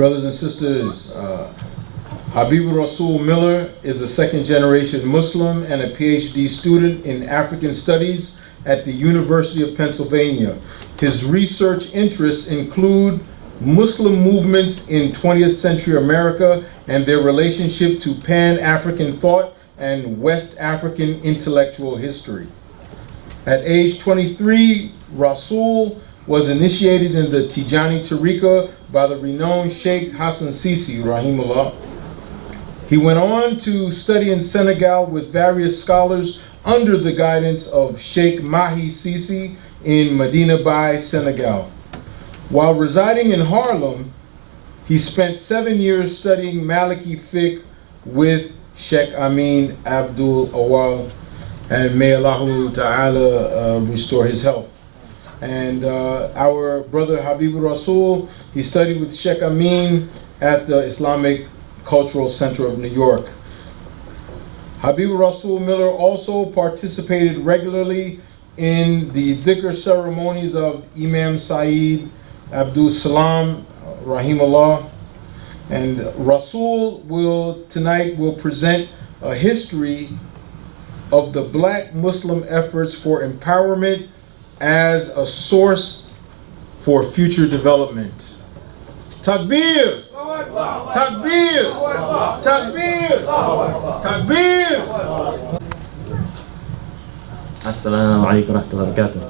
Brothers and sisters, Habib Rasul Miller is a second-generation Muslim and a PhD student in African Studies at the University of Pennsylvania. His research interests include Muslim movements in 20th century America and their relationship to Pan-African thought and West African intellectual history. At age 23, Rasul was initiated in the Tijani Tariqa by the renowned Sheikh Hassan Sisi, rahimahullah. He went on to study in Senegal with various scholars under the guidance of Sheikh Mahi Sisi in Medina Bay, Senegal. While residing in Harlem, he spent 7 years studying Maliki fiqh with Sheikh Amin Abdul Awal, and may Allah Ta'ala restore his health. And our brother Habib Rasul, he studied with Sheikh Amin at the Islamic Cultural Center of New York. Habib Rasul Miller also participated regularly in the dhikr ceremonies of Imam Saeed Abdul Salam, rahimahullah. And Rasul tonight will present a history of the black Muslim efforts for empowerment as a source for future development. Takbir! Takbir! Takbir! Takbir! Assalamu alaikum wa rahmatullahi wa barakatuh.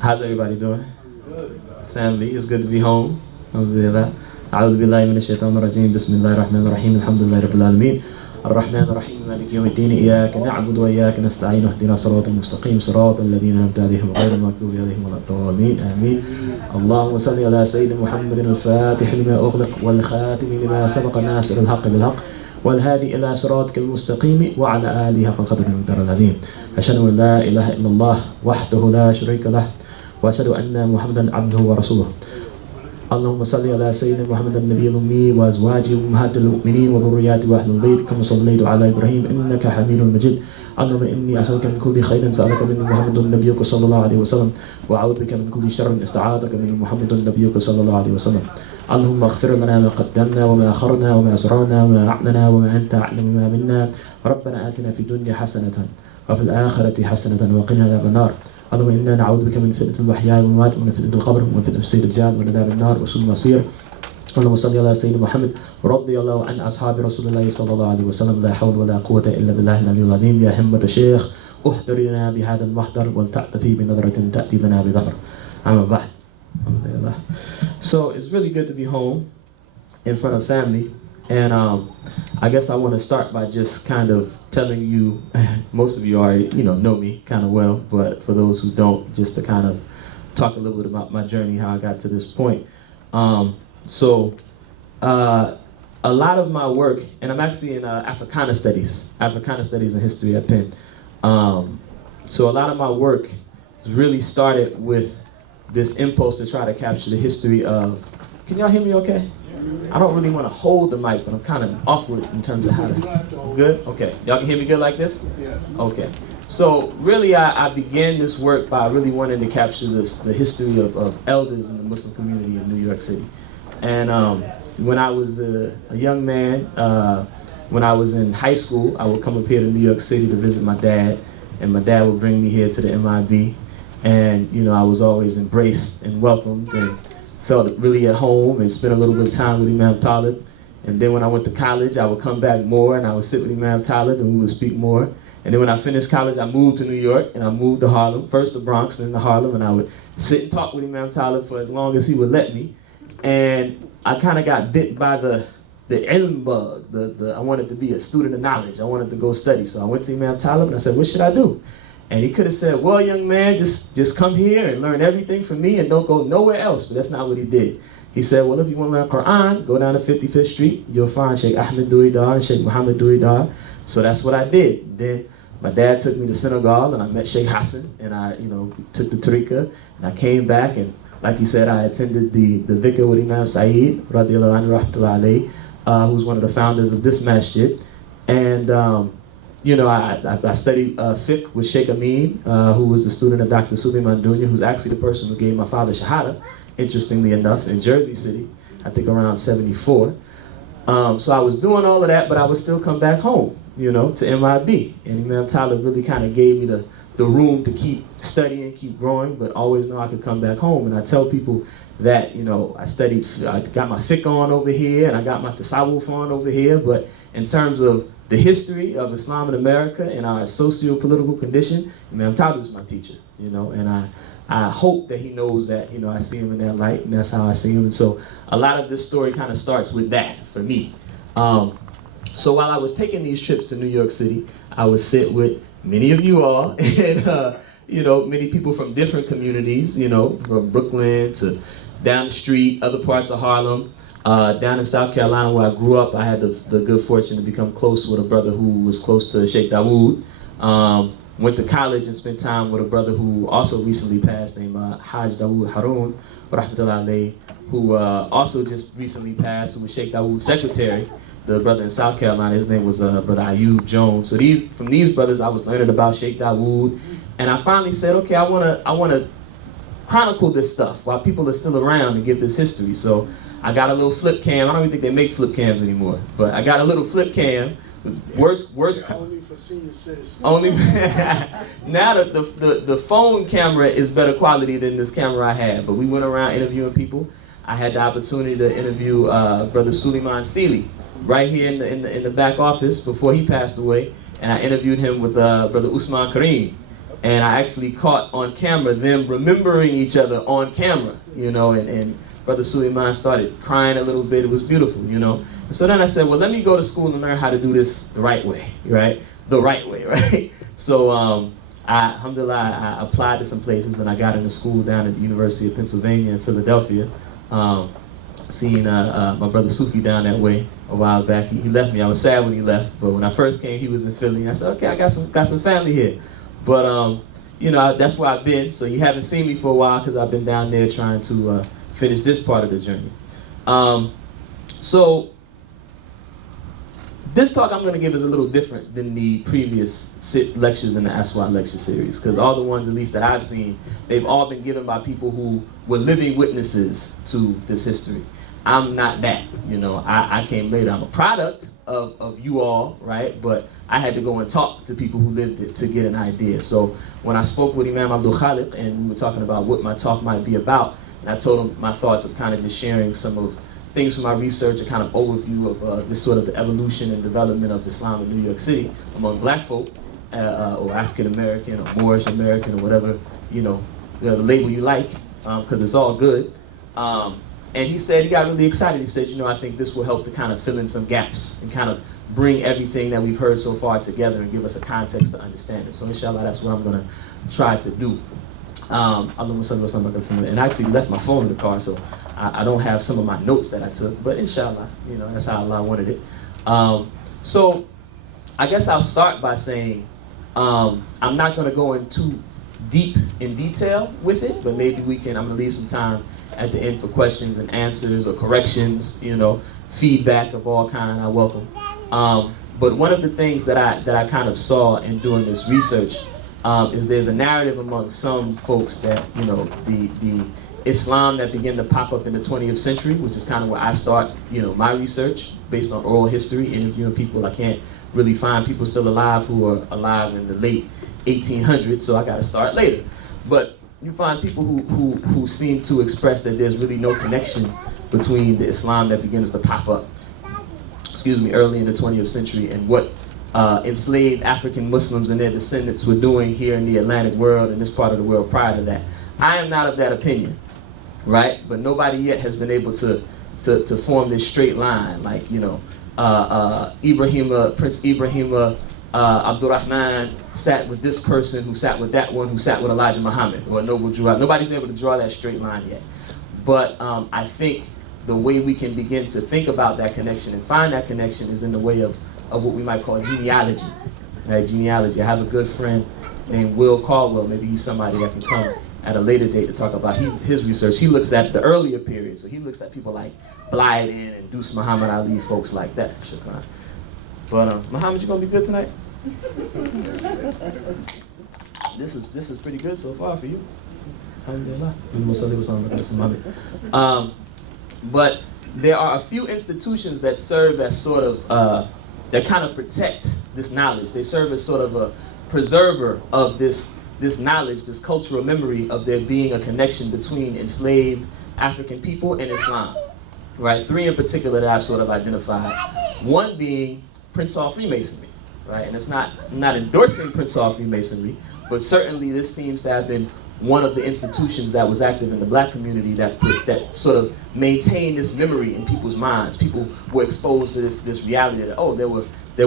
How's everybody doing? Family, it's good to be home. Alhamdulillah. أعوذ بالله من الشيطان الرجيم بسم الله الرحمن الرحيم الحمد لله رب العالمين الرحمن الرحيم مالك يوم الدين إياك نعبد وإياك نستعين اهدنا الصراط المستقيم صراط الذين أنعمت عليهم غير المغضوب عليهم ولا الضالين آمين اللهم صل على سيدنا محمد الفاتح لما أغلق والخاتم لما سبق ناصر الحق بالحق والهادي إلى صراطك المستقيم وعلى آله حق قدره والمقدار العظيم أشهد أن لا إله إلا الله وحده لا شريك له وأشهد أن محمدا عبده ورسوله اللهم صل على سيدنا محمد النبي الأمي وأزواجه أمهات المؤمنين وذرياته وأهل البيت كما صليت على إبراهيم إنك حميد مجيد اللهم إني أسألك من كل خير سألك من محمد نبيك صلى الله عليه وسلم وأعوذ بك من كل شر استعاذك من محمد نبيك صلى الله عليه وسلم اللهم اغفر لنا ما قدمنا وما أخرنا وما أسررنا وما أعلنا وما أنت أعلم ما منا ربنا آتنا في الدنيا حسنة وفي الآخرة حسنة وقنا عذاب النار اللهم إنا نعوذ بك من فتنة المحيا والممات ومن فتنة القبر ومن فتنة السير الجاد ومن عذاب النار وسوء المصير اللهم صل على سيدنا محمد رضي الله عن أصحاب رسول الله صلى الله عليه وسلم لا حول ولا قوة إلا بالله العلي العظيم يا همة الشيخ احضرنا بهذا المحضر ولتأتي بنظرة تأتي لنا بظفر أما بعد. So it's really good to be home in front of family. And I guess I want to start by just kind of telling you, most of you already, know me kind of well, but for those who don't, just to kind of talk a little bit about my journey, how I got to this point. So a lot of my work, and I'm actually in Africana Studies and History at Penn. So a lot of my work really started with this impulse to try to capture the history of, can y'all hear me okay? I don't really want to hold the mic, but I'm kind of awkward in terms of how to. Good? Okay. Y'all can hear me good like this? Yeah. Okay. So really, I began this work by really wanting to capture the history of elders in the Muslim community in New York City. And when I was a young man, when I was in high school, I would come up here to New York City to visit my dad, and my dad would bring me here to the MIB. And I was always embraced and welcomed and felt really at home and spent a little bit of time with Imam Talib. And then when I went to college, I would come back more and I would sit with Imam Talib and we would speak more. And then when I finished college, I moved to New York and I moved to Harlem, first the Bronx, then to Harlem, and I would sit and talk with Imam Talib for as long as he would let me. And I kind of got bit by the ilm bug. I wanted to be a student of knowledge. I wanted to go study. So I went to Imam Talib and I said, what should I do? And he could have said, well, young man, just come here and learn everything from me and don't go nowhere else. But that's not what he did. He said, well, if you want to learn Quran, go down to 55th Street. You'll find Sheikh Ahmed Duidar and Sheikh Muhammad Duidar. So that's what I did. Then my dad took me to Senegal and I met Sheikh Hassan and I, took the tariqa and I came back and like he said, I attended the dhikr with Imam Saeed, radiallahu anhu, rahmatullahi alayhi, who's one of the founders of this masjid. And I studied fiqh with Sheikh Amin, who was the student of Dr. Suleiman Dunya, who's actually the person who gave my father Shahada. interestingly enough, in Jersey City, I think around 74. So I was doing all of that, but I would still come back home, you know, to MIB. And Imam Talib really kind of gave me the room to keep studying, keep growing, but always know I could come back home. And I tell people that, you know, I got my fiqh on over here, and I got my tasawwuf on over here, but in terms of the history of Islam in America and our socio-political condition, Imam Talib is my teacher, you know, and I hope that he knows that, you know, I see him in that light, and that's how I see him. And so a lot of this story kind of starts with that for me. So while I was taking these trips to New York City, I would sit with many of you all, and you know, many people from different communities, you know, from Brooklyn to down the street, other parts of Harlem. Down in South Carolina where I grew up, I had the good fortune to become close with a brother who was close to Sheikh Dawood. Went to college and spent time with a brother who also recently passed named Haj Dawood Haroun, rahmatullahi alayhi, who also just recently passed, who was Sheikh Dawood's secretary, the brother in South Carolina. His name was Brother Ayub Jones. So from these brothers, I was learning about Sheikh Dawood, and I finally said, okay, I wanna chronicle this stuff while people are still around and give this history. So I got a little flip cam. I don't even think they make flip cams anymore, but I got a little flip cam. Worst. Only for senior citizens. Only now the phone camera is better quality than this camera I had. But we went around interviewing people. I had the opportunity to interview Brother Suleiman Sealy right here in the back office before he passed away, and I interviewed him with Brother Usman Kareem, and I actually caught on camera them remembering each other on camera, you know, and Brother Suleiman started crying a little bit. It was beautiful, you know. And so then I said, well, let me go to school and learn how to do this the right way, right? The right way, right? So alhamdulillah, I applied to some places, and I got into school down at the University of Pennsylvania in Philadelphia. Seeing my brother Sufi down that way a while back. He left me. I was sad when he left, but when I first came, he was in Philly. And I said, okay, I got some family here. But you know, that's where I've been. So you haven't seen me for a while because I've been down there trying to finish this part of the journey. So this talk I'm going to give is a little different than the previous lectures in the ASWAD Lecture Series, because all the ones, at least that I've seen, they've all been given by people who were living witnesses to this history. I'm not that, you know. I came later. I'm a product of you all, right? But I had to go and talk to people who lived it to get an idea. So when I spoke with Imam Abdul Khaliq and we were talking about what my talk might be about, and I told him my thoughts of kind of just sharing some of things from my research, a kind of overview of this sort of the evolution and development of Islam in New York City among black folk, or African American, or Moorish American, or whatever, you know, the label you like, because it's all good. And he said, he got really excited. He said, you know, I think this will help to kind of fill in some gaps and kind of bring everything that we've heard so far together and give us a context to understand it. So inshallah, that's what I'm going to try to do. And I actually left my phone in the car, so I don't have some of my notes that I took, but inshallah, you know, that's how Allah wanted it. So I guess I'll start by saying I'm not going to go in too deep in detail with it, but maybe I'm going to leave some time at the end for questions and answers or corrections, you know, feedback of all kind I welcome. But one of the things that I kind of saw in doing this research is there's a narrative among some folks that, you know, the Islam that began to pop up in the 20th century, which is kind of where I start, you know, my research based on oral history, interviewing people. I can't really find people still alive who are alive in the late 1800s, so I got to start later. But you find people who seem to express that there's really no connection between the Islam that begins to pop up, early in the 20th century and what enslaved African Muslims and their descendants were doing here in the Atlantic world and this part of the world prior to that. I am not of that opinion, right? But nobody yet has been able to form this straight line, like, you know, Prince Ibrahim Abdurrahman sat with this person, who sat with that one, who sat with Elijah Muhammad, or Noble Drew. Nobody's been able to draw that straight line yet. But I think the way we can begin to think about that connection and find that connection is in the way of what we might call genealogy. Right? Genealogy. I have a good friend named Will Caldwell. Maybe he's somebody that can come at a later date to talk about his research. He looks at the earlier period, so he looks at people like Blyden and Deuce Muhammad Ali, folks like that. Shukran. But Muhammad, you gonna be good tonight? This is pretty good so far for you. But there are a few institutions that serve as sort of, that kind of protect this knowledge. They serve as sort of a preserver of this knowledge, this cultural memory of there being a connection between enslaved African people and Islam, right? 3 in particular that I've sort of identified. One being Prince Hall Freemasonry, right? And it's not endorsing Prince Hall Freemasonry, but certainly this seems to have been one of the institutions that was active in the black community that sort of maintained this memory in people's minds. People were exposed to this reality that, oh, there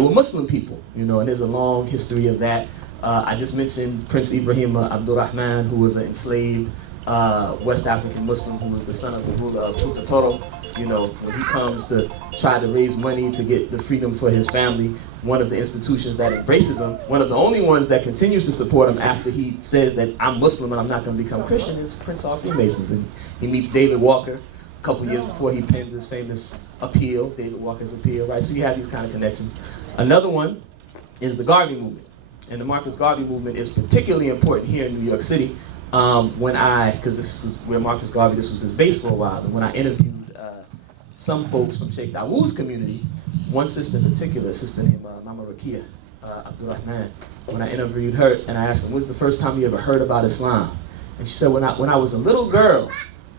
were Muslim people, you know, and there's a long history of that. I just mentioned Prince Ibrahim Abdurrahman, who was an enslaved West African Muslim who was the son of the ruler of Futa Toro. You know, when he comes to try to raise money to get the freedom for his family, one of the institutions that embraces him, one of the only ones that continues to support him after he says that I'm Muslim and I'm not going to become Christian, is Prince Hall Freemasons. And he meets David Walker a couple years before he pens his famous appeal, David Walker's appeal, right? So you have these kind of connections. Another one is the Garvey movement. And the Marcus Garvey movement is particularly important here in New York City. Because this is where Marcus Garvey, this was his base for a while, and when I interviewed some folks from Sheikh Dawood's community, one sister in particular, a sister named Mama Rakia Abdurrahman, when I interviewed her and I asked her, when's the first time you ever heard about Islam? And she said, when I was a little girl,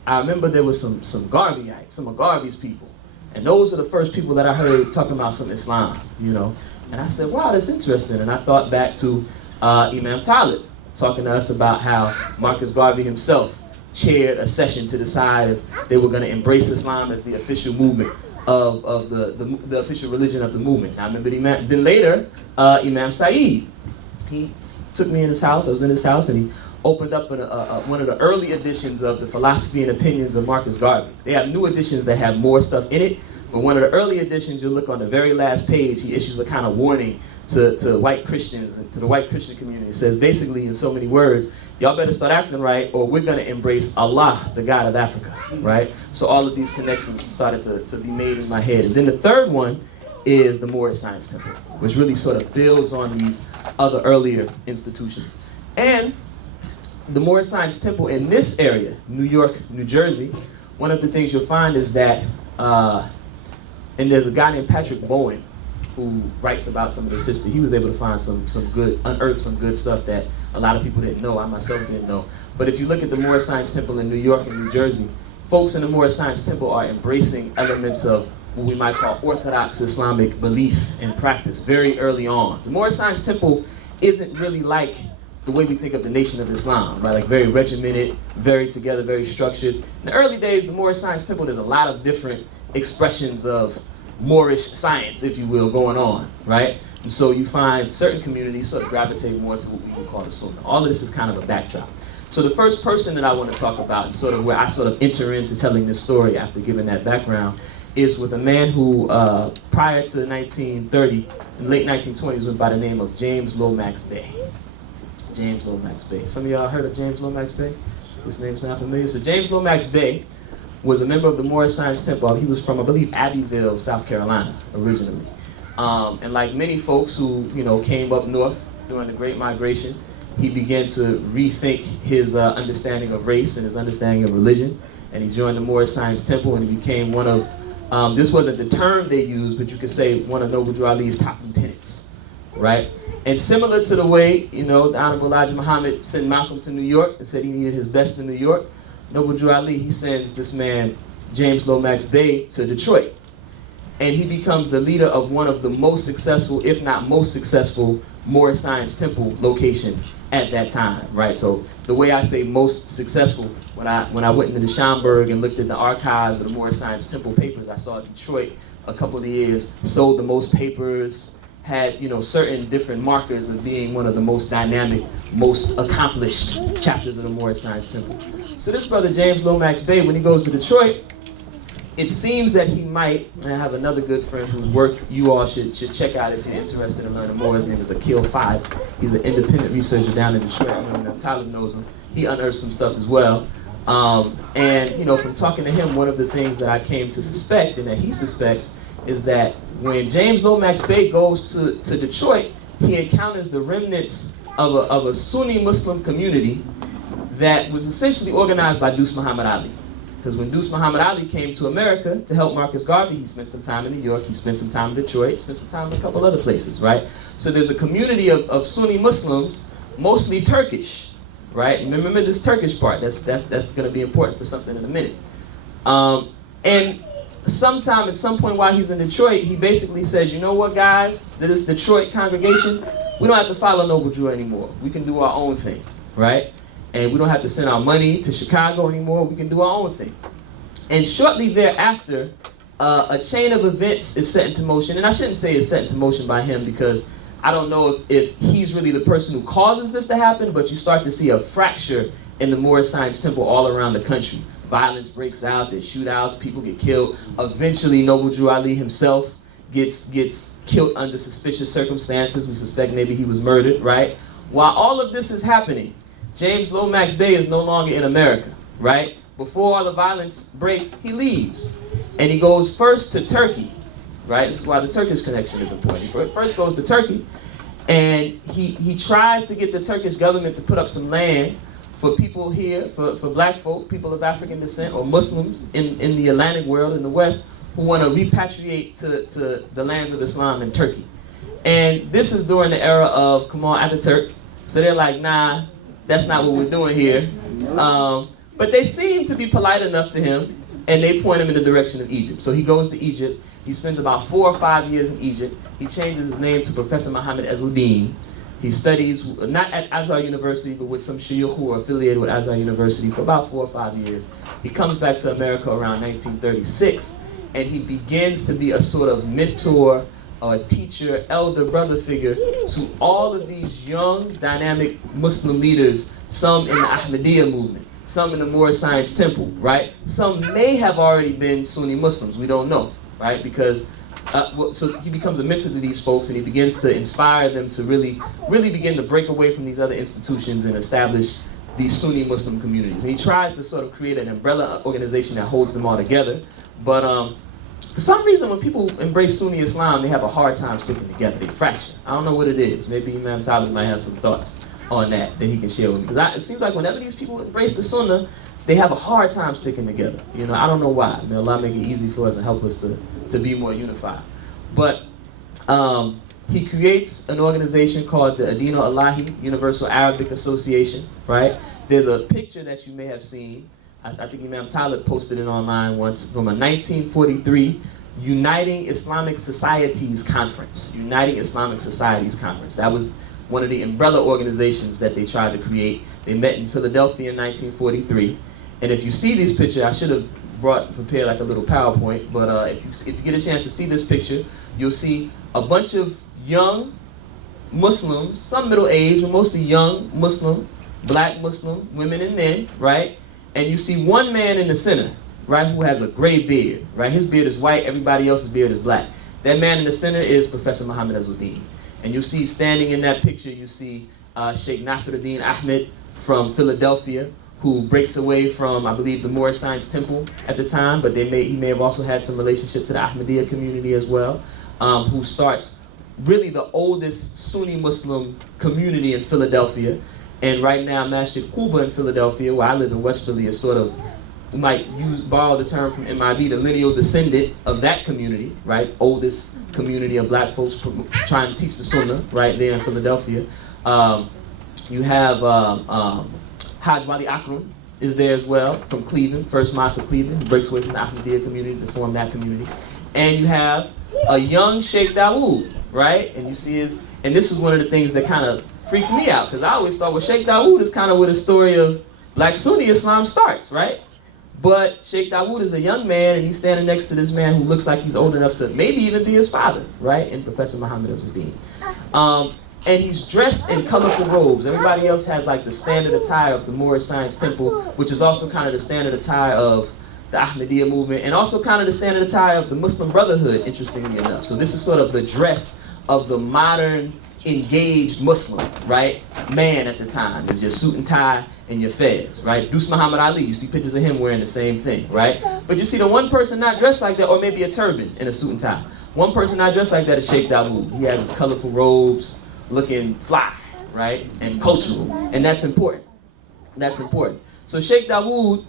I remember there was some Garveyites, some of Garvey's people, and those are the first people that I heard talking about some Islam, you know. And I said, wow, that's interesting. And I thought back to Imam Talib, talking to us about how Marcus Garvey himself chaired a session to decide if they were going to embrace Islam as the official movement of the official religion of the movement. I remember then later, Imam Saeed, he took me in his house, I was in his house, and he opened up one of the early editions of the Philosophy and Opinions of Marcus Garvey. They have new editions that have more stuff in it, but one of the early editions, you'll look on the very last page, he issues a kind of warning to white Christians and to the white Christian community. It says basically in so many words, y'all better start acting right or we're gonna embrace Allah, the God of Africa, right? So all of these connections started to be made in my head. And then the third one is the Moorish Science Temple, which really sort of builds on these other earlier institutions. And the Moorish Science Temple in this area, New York, New Jersey, one of the things you'll find is that, and there's a guy named Patrick Bowen who writes about some of this history. He was able to find unearth some good stuff that a lot of people didn't know, I myself didn't know. But if you look at the Moorish Science Temple in New York and New Jersey, folks in the Moorish Science Temple are embracing elements of what we might call Orthodox Islamic belief and practice very early on. The Moorish Science Temple isn't really like the way we think of the Nation of Islam, right? Like very regimented, very together, very structured. In the early days, the Moorish Science Temple, there's a lot of different expressions of Moorish science, if you will, going on, right? And so you find certain communities sort of gravitate more to what we would call the Sunni. All of this is kind of a backdrop. So the first person that I want to talk about, and sort of where I sort of enter into telling this story after giving that background, is with a man who, prior to 1930, in the late 1920s, went by the name of James Lomax Bey. James Lomax Bey. Some of y'all heard of James Lomax Bey? This name sound familiar? So James Lomax Bey was a member of the Moorish Science Temple. He was from, I believe, Abbeville, South Carolina, originally. And like many folks who, you know, came up north during the Great Migration, he began to rethink his understanding of race and his understanding of religion. And he joined the Moorish Science Temple and he became one of, this wasn't the term they used, but you could say one of Noble Drew Ali's top lieutenants, right? And similar to the way, you know, the Honorable Elijah Muhammad sent Malcolm to New York and said he needed his best in New York, Noble Drew Ali, he sends this man, James Lomax Bey, to Detroit. And he becomes the leader of one of the most successful, if not most successful, Moorish Science Temple location at that time, right? So the way I say most successful, when I went into the Schomburg and looked at the archives of the Moorish Science Temple papers, I saw Detroit a couple of years, sold the most papers, had, you know, certain different markers of being one of the most dynamic, most accomplished chapters of the Moorish Science Temple. So this brother James Lomax Bey, when he goes to Detroit, it seems that he might, and I have another good friend whose work you all should check out if you're interested in learning more. His name is Akil Five. He's an independent researcher down in Detroit. I know Talib knows him. He unearthed some stuff as well. And you know, from talking to him, one of the things that I came to suspect, and that he suspects, is that when James Lomax Bey goes to Detroit, he encounters the remnants of a Sunni Muslim community that was essentially organized by Deuce Muhammad Ali. Because when Deuce Muhammad Ali came to America to help Marcus Garvey, he spent some time in New York, he spent some time in Detroit, spent some time in a couple other places, right? So there's a community of Sunni Muslims, mostly Turkish, right? Remember this Turkish part, that's going to be important for something in a minute. And sometime at some point while he's in Detroit, he basically says, you know what, guys, this Detroit congregation, we don't have to follow Noble Drew anymore. We can do our own thing, right? And we don't have to send our money to Chicago anymore. We can do our own thing. And shortly thereafter, a chain of events is set into motion. And I shouldn't say it's set into motion by him because I don't know if he's really the person who causes this to happen, but you start to see a fracture in the Moorish Science Temple all around the country. Violence breaks out, there's shootouts, people get killed. Eventually, Noble Drew Ali himself gets killed under suspicious circumstances. We suspect maybe he was murdered, right? While all of this is happening, James Lomax Bey is no longer in America, right? Before all the violence breaks, he leaves. And he goes first to Turkey, right? This is why the Turkish connection is important. He first goes to Turkey, and he tries to get the Turkish government to put up some land for people here, for black folk, people of African descent, or Muslims in the Atlantic world, in the West, who want to repatriate to the lands of Islam in Turkey. And this is during the era of Kemal Ataturk. So they're like, nah, that's not what we're doing here. But they seem to be polite enough to him, and they point him in the direction of Egypt. So he goes to Egypt. He spends about 4 or 5 years in Egypt. He changes his name to Professor Muhammad Ezzuddin. He studies, not at Azhar University, but with some shuyukh who are affiliated with Azhar University for about 4 or 5 years. He comes back to America around 1936, and he begins to be a sort of mentor, a teacher, elder brother figure to all of these young, dynamic Muslim leaders, some in the Ahmadiyya movement, some in the Moorish Science Temple, right? Some may have already been Sunni Muslims, we don't know, right? Because, so he becomes a mentor to these folks, and he begins to inspire them to really begin to break away from these other institutions and establish these Sunni Muslim communities. And he tries to sort of create an umbrella organization that holds them all together, but for some reason, when people embrace Sunni Islam, they have a hard time sticking together. They fracture. I don't know what it is. Maybe Imam Talib might have some thoughts on that he can share with me. Because it seems like whenever these people embrace the Sunnah, they have a hard time sticking together. You know, I don't know why. May Allah make it easy for us and help us to be more unified. But he creates an organization called the Adino Allahi Universal Arabic Association, right? There's a picture that you may have seen. I think Imam Talib posted it online once, from a 1943 Uniting Islamic Societies Conference. Uniting Islamic Societies Conference. That was one of the umbrella organizations that they tried to create. They met in Philadelphia in 1943. And if you see this picture, I should have prepared like a little PowerPoint, but if you get a chance to see this picture, you'll see a bunch of young Muslims, some middle age, but mostly young Muslim, black Muslim, women and men, right? And you see one man in the center, right, who has a gray beard, right? His beard is white, everybody else's beard is black. That man in the center is Professor Muhammad Ezzuddin. And you see standing in that picture, you see Sheikh Nasruddin Ahmed from Philadelphia, who breaks away from, I believe, the Moorish Science Temple at the time, but he may have also had some relationship to the Ahmadiyya community as well, who starts really the oldest Sunni Muslim community in Philadelphia. And right now, Masjid Quba in Philadelphia, where I live in West Philly, is sort of, we might borrow the term from MIB, the lineal descendant of that community, right? Oldest community of black folks trying to teach the Sunnah, right there in Philadelphia. You have Hajj Wali Akram is there as well, from Cleveland, First Mosque of Cleveland, who breaks away from the Ahmadiyya community to form that community. And you have a young Sheikh Dawood, right? And you see and this is one of the things that kind of freaked me out, because I always thought, well, Sheikh Dawood is kind of where the story of black Sunni Islam starts, right? But Sheikh Dawood is a young man, and he's standing next to this man who looks like he's old enough to maybe even be his father, right? And Professor Muhammad Ezzuddin. And he's dressed in colorful robes. Everybody else has like the standard attire of the Moorish Science Temple, which is also kind of the standard attire of the Ahmadiyya movement, and also kind of the standard attire of the Muslim Brotherhood, interestingly enough. So this is sort of the dress of the modern, engaged Muslim, right? Man at the time. Is your suit and tie and your fez, right? Deuce Muhammad Ali, you see pictures of him wearing the same thing, right? But you see the one person not dressed like that, or maybe a turban and a suit and tie. One person not dressed like that is Sheikh Dawood. He has his colorful robes, looking fly, right? And cultural, and that's important. That's important. So Sheikh Dawood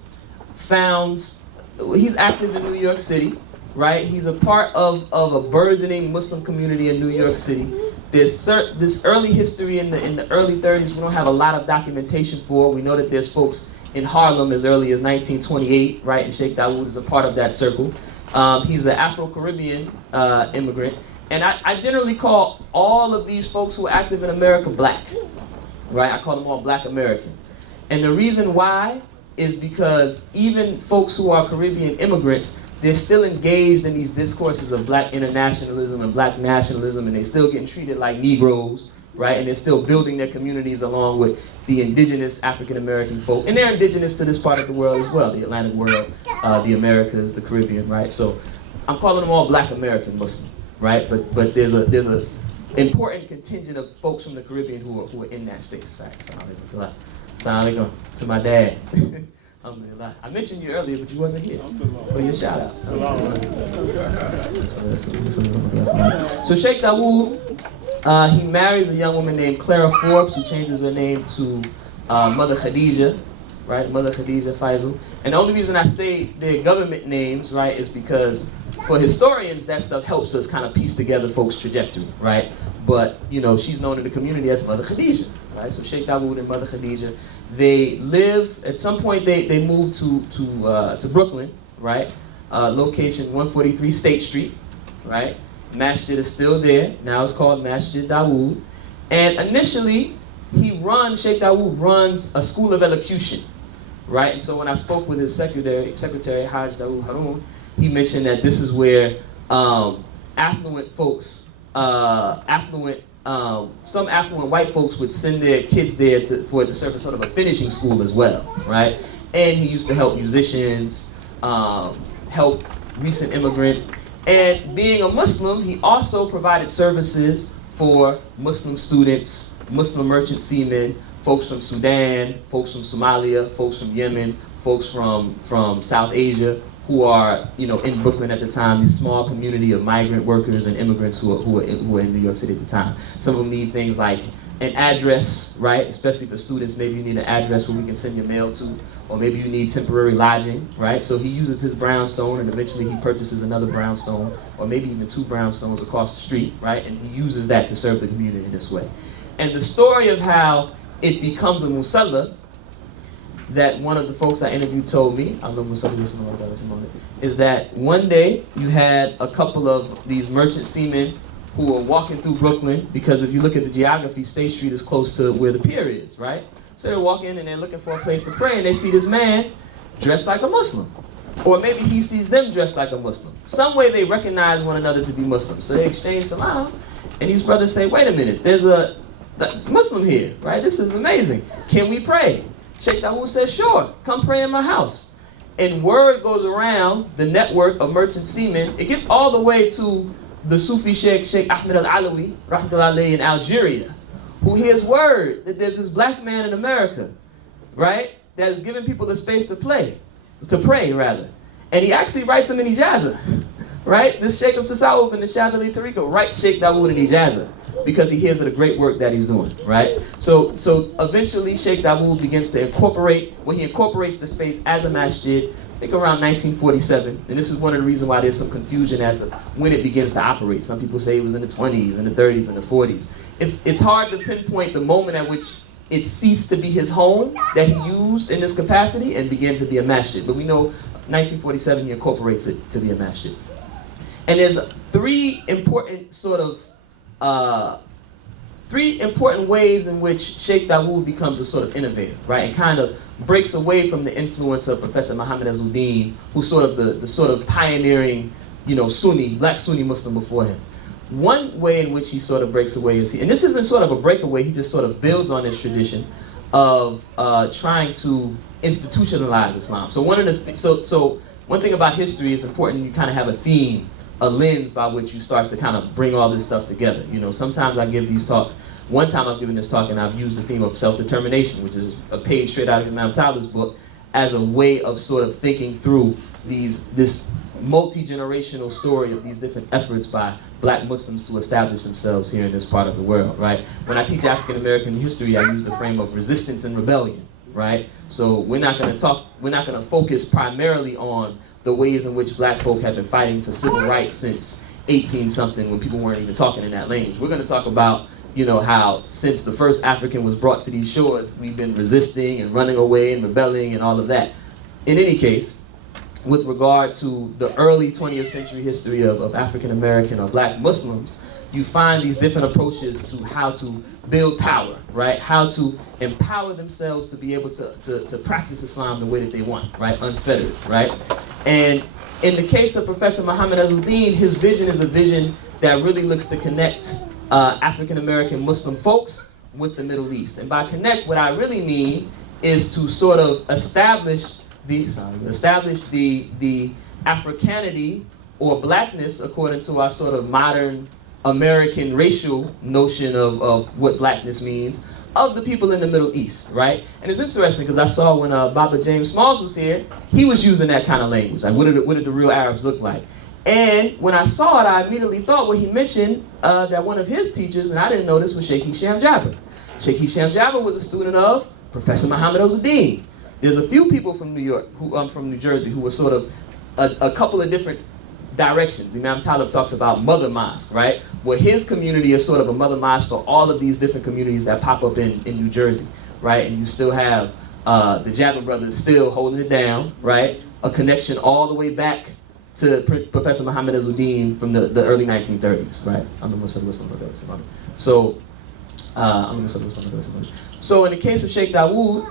he's active in New York City, right? He's a part of a burgeoning Muslim community in New York City. There's this early history in the early 30s we don't have a lot of documentation for. We know that there's folks in Harlem as early as 1928, right? And Sheikh Dawood is a part of that circle. He's an Afro-Caribbean immigrant. And I generally call all of these folks who are active in America black, right? I call them all black American. And the reason why is because even folks who are Caribbean immigrants, they're still engaged in these discourses of black internationalism and black nationalism, and they're still getting treated like Negroes, right? And they're still building their communities along with the indigenous African-American folk. And they're indigenous to this part of the world as well, the Atlantic world, the Americas, the Caribbean, right? So I'm calling them all black American Muslim, right? But there's a important contingent of folks from the Caribbean who are in that space, right? Assalamu alaikum to my dad. I mentioned you earlier, but you wasn't here for your shout out. So Sheikh Dawood, he marries a young woman named Clara Forbes, who changes her name to Mother Khadija, right? Mother Khadija Faisal. And the only reason I say their government names, right, is because for historians, that stuff helps us kind of piece together folks' trajectory, right? But, you know, she's known in the community as Mother Khadija, right? So Sheikh Dawood and Mother Khadija, they live, at some point they moved to Brooklyn, right? Location 143 State Street, right? Masjid is still there. Now it's called Masjid Dawood. And initially, Sheikh Dawood runs a school of elocution, right? And so when I spoke with his secretary Haj Dawood Haroun, he mentioned that this is where affluent folks, some affluent white folks would send their kids there for it to serve as sort of a finishing school as well, right? And he used to help musicians, help recent immigrants. And being a Muslim, he also provided services for Muslim students, Muslim merchant seamen, folks from Sudan, folks from Somalia, folks from Yemen, folks from South Asia, who are, you know, in Brooklyn at the time, this small community of migrant workers and immigrants who are in New York City at the time. Some of them need things like an address, right? Especially for students, maybe you need an address where we can send your mail to, or maybe you need temporary lodging, right? So he uses his brownstone, and eventually he purchases another brownstone, or maybe even two brownstones across the street, right? And he uses that to serve the community in this way. And the story of how it becomes a musalla, that one of the folks I interviewed told me, is that one day you had a couple of these merchant seamen who were walking through Brooklyn, because if you look at the geography, State Street is close to where the pier is, right? So they're walking and they're looking for a place to pray, and they see this man dressed like a Muslim. Or maybe he sees them dressed like a Muslim. Some way they recognize one another to be Muslims. So they exchange salam, and these brothers say, wait a minute, there's a Muslim here, right? This is amazing. Can we pray? Sheikh Dawood says, sure, come pray in my house. And word goes around the network of merchant seamen. It gets all the way to the Sufi Sheikh Ahmed al-Alawi, rahmatullahi alayhi, in Algeria, who hears word that there's this black man in America, right, that is giving people the space to pray. And he actually writes him in Ijazah, right? This Sheikh of Tasawwuf and the Shadali Tariqa writes Sheikh Dawood in Ijazah, because he hears of the great work that he's doing, right? So eventually Sheikh Dawood begins to he incorporates the space as a masjid, I think around 1947. And this is one of the reasons why there's some confusion as to when it begins to operate. Some people say it was in the 20s, and the 30s, and the 40s. It's hard to pinpoint the moment at which it ceased to be his home that he used in this capacity and began to be a masjid. But we know 1947 he incorporates it to be a masjid. And there's three important ways in which Sheikh Dawood becomes a sort of innovator, right? And kind of breaks away from the influence of Professor Muhammad Azzuddin, who's sort of the sort of pioneering, you know, black Sunni Muslim before him. One way in which he sort of breaks away is and this isn't sort of a breakaway, he just sort of builds on this tradition of trying to institutionalize Islam. So one thing about history is important, you kind of have a theme, a lens by which you start to kind of bring all this stuff together. You know, sometimes I give these talks. One time I've given this talk and I've used the theme of self-determination, which is a page straight out of Imam Talib's book, as a way of sort of thinking through this multi-generational story of these different efforts by black Muslims to establish themselves here in this part of the world, right? When I teach African American history, I use the frame of resistance and rebellion, right? So we're not going to focus primarily on the ways in which black folk have been fighting for civil rights since 18-something, when people weren't even talking in that language. We're going to talk about, you know, how since the first African was brought to these shores, we've been resisting and running away and rebelling and all of that. In any case, with regard to the early 20th century history of African American or black Muslims, you find these different approaches to how to build power, right? How to empower themselves to be able to practice Islam the way that they want, right? Unfettered, right? And in the case of Professor Muhammad Azzuddin, his vision is a vision that really looks to connect African American Muslim folks with the Middle East. And by connect, what I really mean is to sort of establish the Africanity or blackness according to our sort of modern American racial notion of what blackness means, of the people in the Middle East, right? And it's interesting because I saw when Baba James Smalls was here, he was using that kind of language, like what did the real Arabs look like? And when I saw it, I immediately thought, well, he mentioned that one of his teachers, and I didn't know this, was Sheikh Hisham Jabir. Sheikh Hisham Jabir was a student of Professor Muhammad Azzuddin. There's a few people from New York, from New Jersey, who were sort of a couple of different directions. Imam Talib talks about mother mosque, right? Where his community is sort of a mother mosque for all of these different communities that pop up in New Jersey, right? And you still have the Jabir brothers still holding it down, right? A connection all the way back to Professor Muhammad Azzuddin from the early 1930s, right? So in the case of Sheikh Dawood,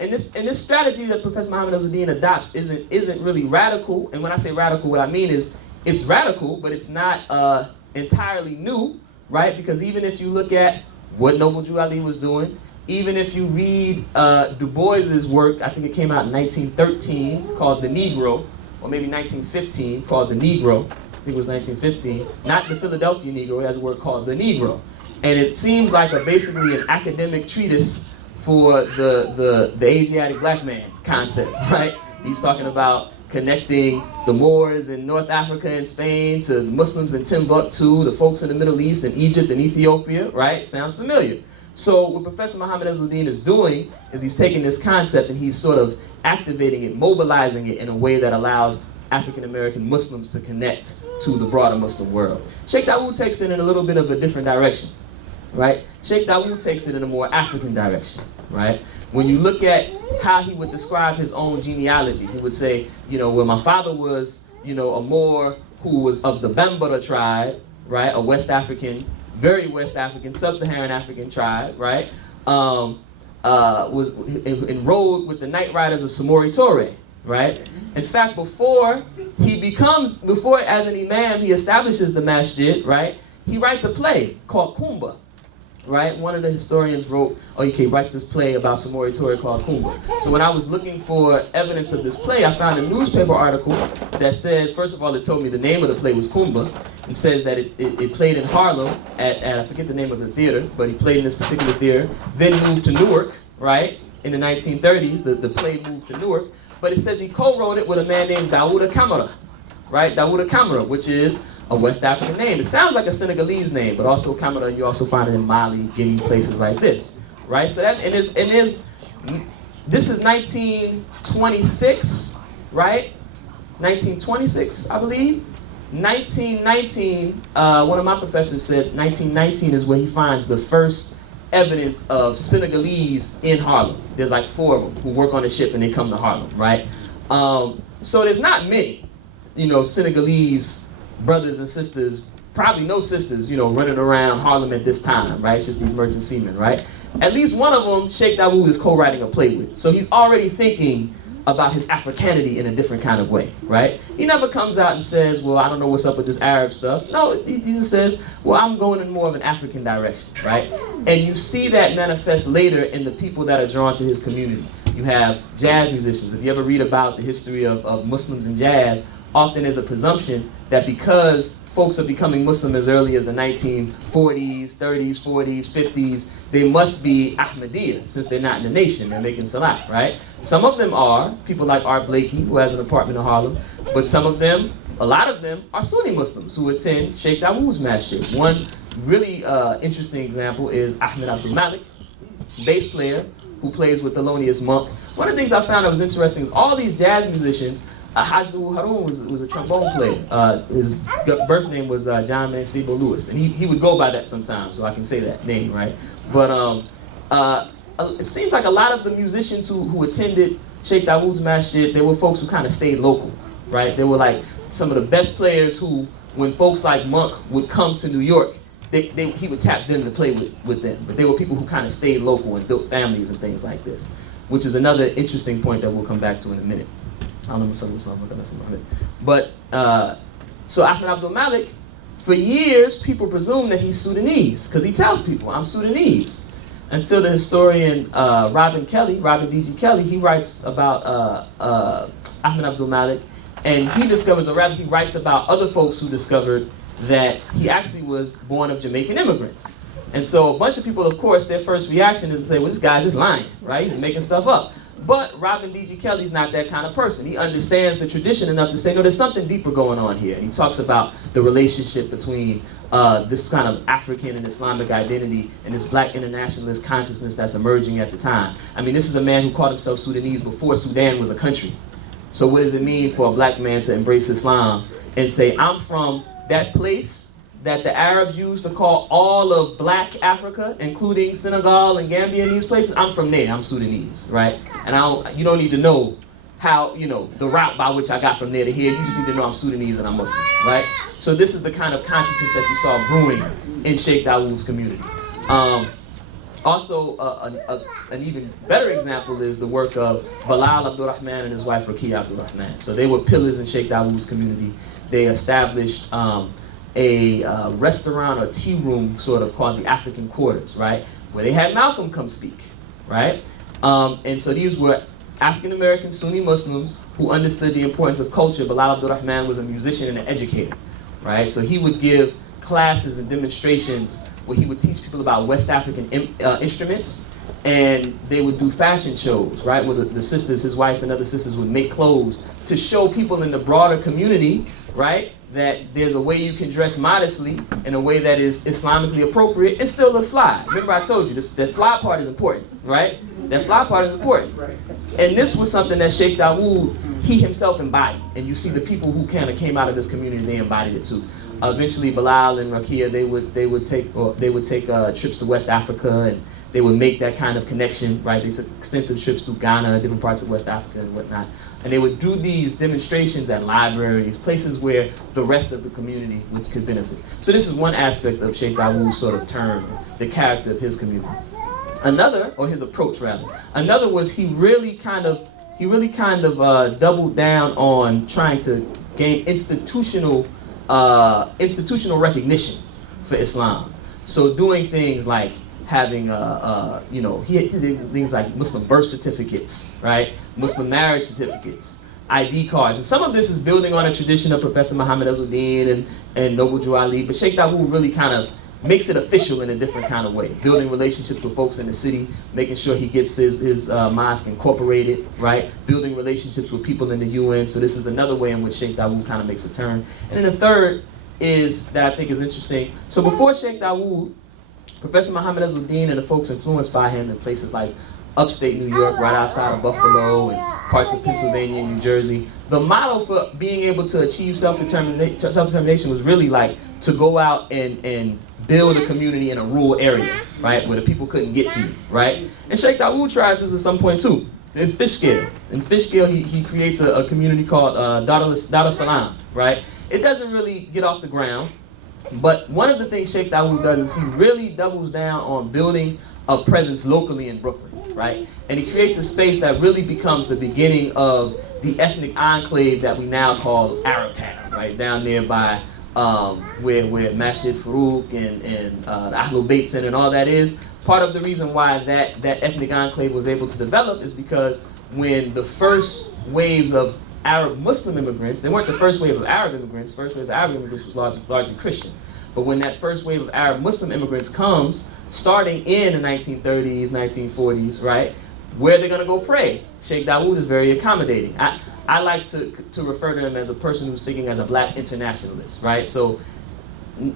in this strategy that Professor Muhammad Azzuddin adopts isn't really radical. And when I say radical, what I mean is it's radical, but it's not entirely new, right? Because even if you look at what Noble Drew Ali was doing, even if you read Du Bois's work, I think it came out in 1913, called The Negro, or maybe 1915, called The Negro. I think it was 1915. Not the Philadelphia Negro, he has a work called The Negro. And it seems like basically an academic treatise for the Asiatic black man concept, right? He's talking about connecting the Moors in North Africa and Spain to the Muslims in Timbuktu, the folks in the Middle East and Egypt and Ethiopia, right? Sounds familiar. So what Professor Muhammad Azzuddin is doing is he's taking this concept and he's sort of activating it, mobilizing it in a way that allows African American Muslims to connect to the broader Muslim world. Sheikh Dawood takes it in a little bit of a different direction, right? Sheikh Dawood takes it in a more African direction, right? When you look at how he would describe his own genealogy, he would say, you know, well, my father was, you know, a Moor who was of the Bambara tribe, right? A West African, very West African, sub-Saharan African tribe, right? Was enrolled with the Night Riders of Samori Toure, right? In fact, before as an imam, he establishes the masjid, right? He writes a play called Kumba, right? One of the historians writes this play about Samori Toure called Kumba. So when I was looking for evidence of this play, I found a newspaper article that says, first of all, it told me the name of the play was Kumba. It says that it played in Harlem at I forget the name of the theater, but he played in this particular theater, then moved to Newark, right? In the 1930s, the play moved to Newark. But it says he co-wrote it with a man named Daouda Kamara, right? Daouda Kamara, which is a West African name. It sounds like a Senegalese name, but also Kamara, you also find it in Mali, Guinea, places like this, right? So this is 1926, right? 1926, I believe. 1919, one of my professors said 1919 is where he finds the first evidence of Senegalese in Harlem. There's like 4 of them who work on the ship and they come to Harlem, right? So there's not many, you know, Senegalese brothers and sisters, probably no sisters, you know, running around Harlem at this time, right? It's just these merchant seamen, right? At least one of them, Sheikh Dawood is co-writing a play with. So he's already thinking about his Africanity in a different kind of way, right? He never comes out and says, well, I don't know what's up with this Arab stuff. No, he just says, well, I'm going in more of an African direction, right? And you see that manifest later in the people that are drawn to his community. You have jazz musicians. If you ever read about the history of Muslims in jazz, often there's a presumption that because folks are becoming Muslim as early as the 1940s, 30s, 40s, 50s, they must be Ahmadiyya, since they're not in the nation, they're making salat, right? Some of them are, people like Art Blakey, who has an apartment in Harlem, but some of them, a lot of them, are Sunni Muslims who attend Sheikh Dawood's masjid. One really interesting example is Ahmed Abdul Malik, bass player, who plays with Thelonious Monk. One of the things I found that was interesting is all these jazz musicians, Hajdu Harun was a trombone player. His birth name was John Mancebo Lewis, and he would go by that sometimes, so I can say that name, right? But it seems like a lot of the musicians who attended Sheikh Dawood's masjid, they were folks who kind of stayed local, right? They were like some of the best players who, when folks like Monk would come to New York, he would tap them to play with them. But they were people who kind of stayed local and built families and things like this, which is another interesting point that we'll come back to in a minute. But, so Ahmed Abdul Malik, for years, people presume that he's Sudanese, because he tells people, I'm Sudanese. Until the historian Robin D.G. Kelly, he writes about Ahmed Abdul Malik, and he discovers, or rather he writes about other folks who discovered that he actually was born of Jamaican immigrants. And so a bunch of people, of course, their first reaction is to say, well, this guy's just lying, right? He's making stuff up. But Robin D.G. Kelly's not that kind of person. He understands the tradition enough to say, no, there's something deeper going on here. And he talks about the relationship between this kind of African and Islamic identity and this black internationalist consciousness that's emerging at the time. I mean, this is a man who called himself Sudanese before Sudan was a country. So what does it mean for a black man to embrace Islam and say, I'm from that place that the Arabs used to call all of black Africa, including Senegal and Gambia and these places? I'm from there, I'm Sudanese, right? And you don't need to know how, the route by which I got from there to here. You just need to know I'm Sudanese and I'm Muslim, right? So this is the kind of consciousness that you saw brewing in Sheikh Dawood's community. Also, an even better example is the work of Bilal Abdurrahman and his wife Rakia Abdurrahman. So they were pillars in Sheikh Dawood's community. They established a restaurant or tea room sort of called the African Quarters, right? Where they had Malcolm come speak, right? And so these were African-American Sunni Muslims who understood the importance of culture. Bilal Abdurrahman was a musician and an educator, right? So he would give classes and demonstrations where he would teach people about West African instruments, and they would do fashion shows, right? Where the sisters, his wife and other sisters would make clothes to show people in the broader community, right? That there's a way you can dress modestly in a way that is Islamically appropriate and still look fly. Remember I told you, that fly part is important, right? That fly part is important. And this was something that Sheikh Dawood, he himself embodied. And you see the people who kind of came out of this community, they embodied it too. Eventually Bilal and Rakia, they would take trips to West Africa, and they would make that kind of connection, right? They took extensive trips through Ghana, different parts of West Africa and whatnot. And they would do these demonstrations at libraries, places where the rest of the community could benefit. So this is one aspect of Sheikh Dawood's sort of term, the character of his community. Another, or his approach rather, another was he really kind of doubled down on trying to gain institutional recognition for Islam. So doing things like having, he did things like Muslim birth certificates, right? Muslim marriage certificates, ID cards. And some of this is building on a tradition of Professor Muhammad Azzuddin and Noble Drew Ali, but Sheikh Dawood really kind of makes it official in a different kind of way, building relationships with folks in the city, making sure he gets his mosque incorporated, right? Building relationships with people in the UN. So this is another way in which Sheikh Dawood kind of makes a turn. And then the third is, that I think is interesting. So before Sheikh Dawood, Professor Muhammad Azzuddin and the folks influenced by him in places like upstate New York, right outside of Buffalo, and parts of Pennsylvania and New Jersey, the model for being able to achieve self-determination was really like to go out and build a community in a rural area, right, where the people couldn't get to you, right? And Sheikh Dawood tries this at some point too. In Fishkill, he creates a community called Dar Salam, right? It doesn't really get off the ground, but one of the things Sheikh Dawood does is he really doubles down on building a presence locally in Brooklyn, right? And he creates a space that really becomes the beginning of the ethnic enclave that we now call Arab Town, right? Down there by where Masjid Farouk and the Ahlul Bayt Center and all that is. Part of the reason why that ethnic enclave was able to develop is because when the first waves of Arab Muslim immigrants, they weren't the first wave of Arab immigrants, first wave of Arab immigrants was largely Christian. But when that first wave of Arab Muslim immigrants comes, starting in the 1930s, 1940s, right, where they're gonna go pray? Sheikh Dawood is very accommodating. I like to refer to him as a person who's thinking as a black internationalist, right? So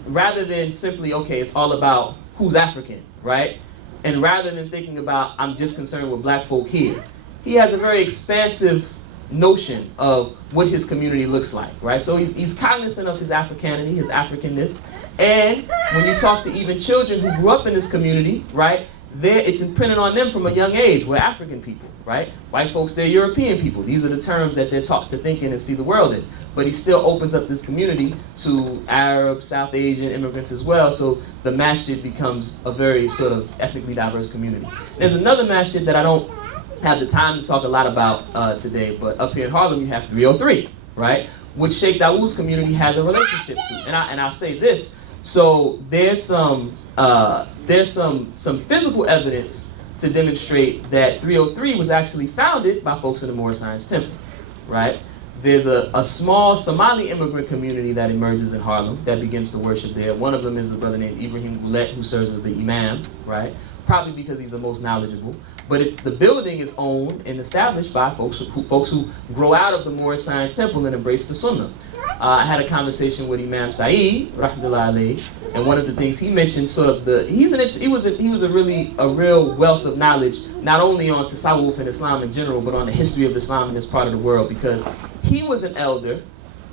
rather than simply, okay, it's all about who's African, right? And rather than thinking about, I'm just concerned with black folk here, he has a very expansive notion of what his community looks like, right? So he's cognizant of his Africanity, his Africanness. And when you talk to even children who grew up in this community, right, it's imprinted on them from a young age. We're African people, right? White folks, they're European people. These are the terms that they're taught to think in and see the world in. But he still opens up this community to Arab, South Asian immigrants as well. So the masjid becomes a very sort of ethnically diverse community. There's another masjid that I don't have the time to talk a lot about today, but up here in Harlem you have 303, right? Which Sheikh Dawood's community has a relationship to. And I'll say this. So there's some physical evidence to demonstrate that 303 was actually founded by folks in the Moorish Science Temple, right? There's a small Somali immigrant community that emerges in Harlem that begins to worship there. One of them is a brother named Ibrahim Goulet, who serves as the imam, right? Probably because he's the most knowledgeable. But the building is owned and established by folks who grow out of the Moorish Science Temple and embrace the Sunnah. I had a conversation with Imam Saeed, rahmatullahi alayhi, and one of the things he mentioned, he was a real wealth of knowledge, not only on tasawwuf and Islam in general, but on the history of Islam in this part of the world, because he was an elder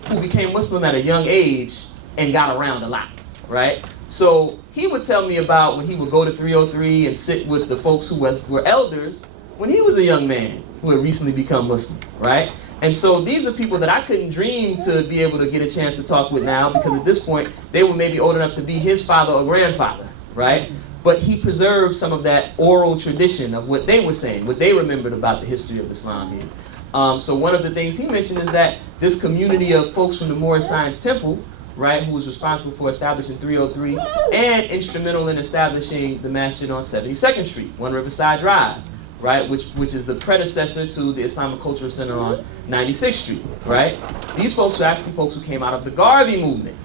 who became Muslim at a young age and got around a lot, right? So he would tell me about when he would go to 303 and sit with the folks who were elders when he was a young man who had recently become Muslim, right? And so these are people that I couldn't dream to be able to get a chance to talk with now, because at this point they were maybe old enough to be his father or grandfather, right? But he preserved some of that oral tradition of what they were saying, what they remembered about the history of Islam here. So one of the things he mentioned is that this community of folks from the Moorish Science Temple, right, who was responsible for establishing 303 and instrumental in establishing the masjid on 72nd Street, One Riverside Drive, right, which is the predecessor to the Islamic Cultural Center on 96th Street, right? These folks are actually folks who came out of the Garvey movement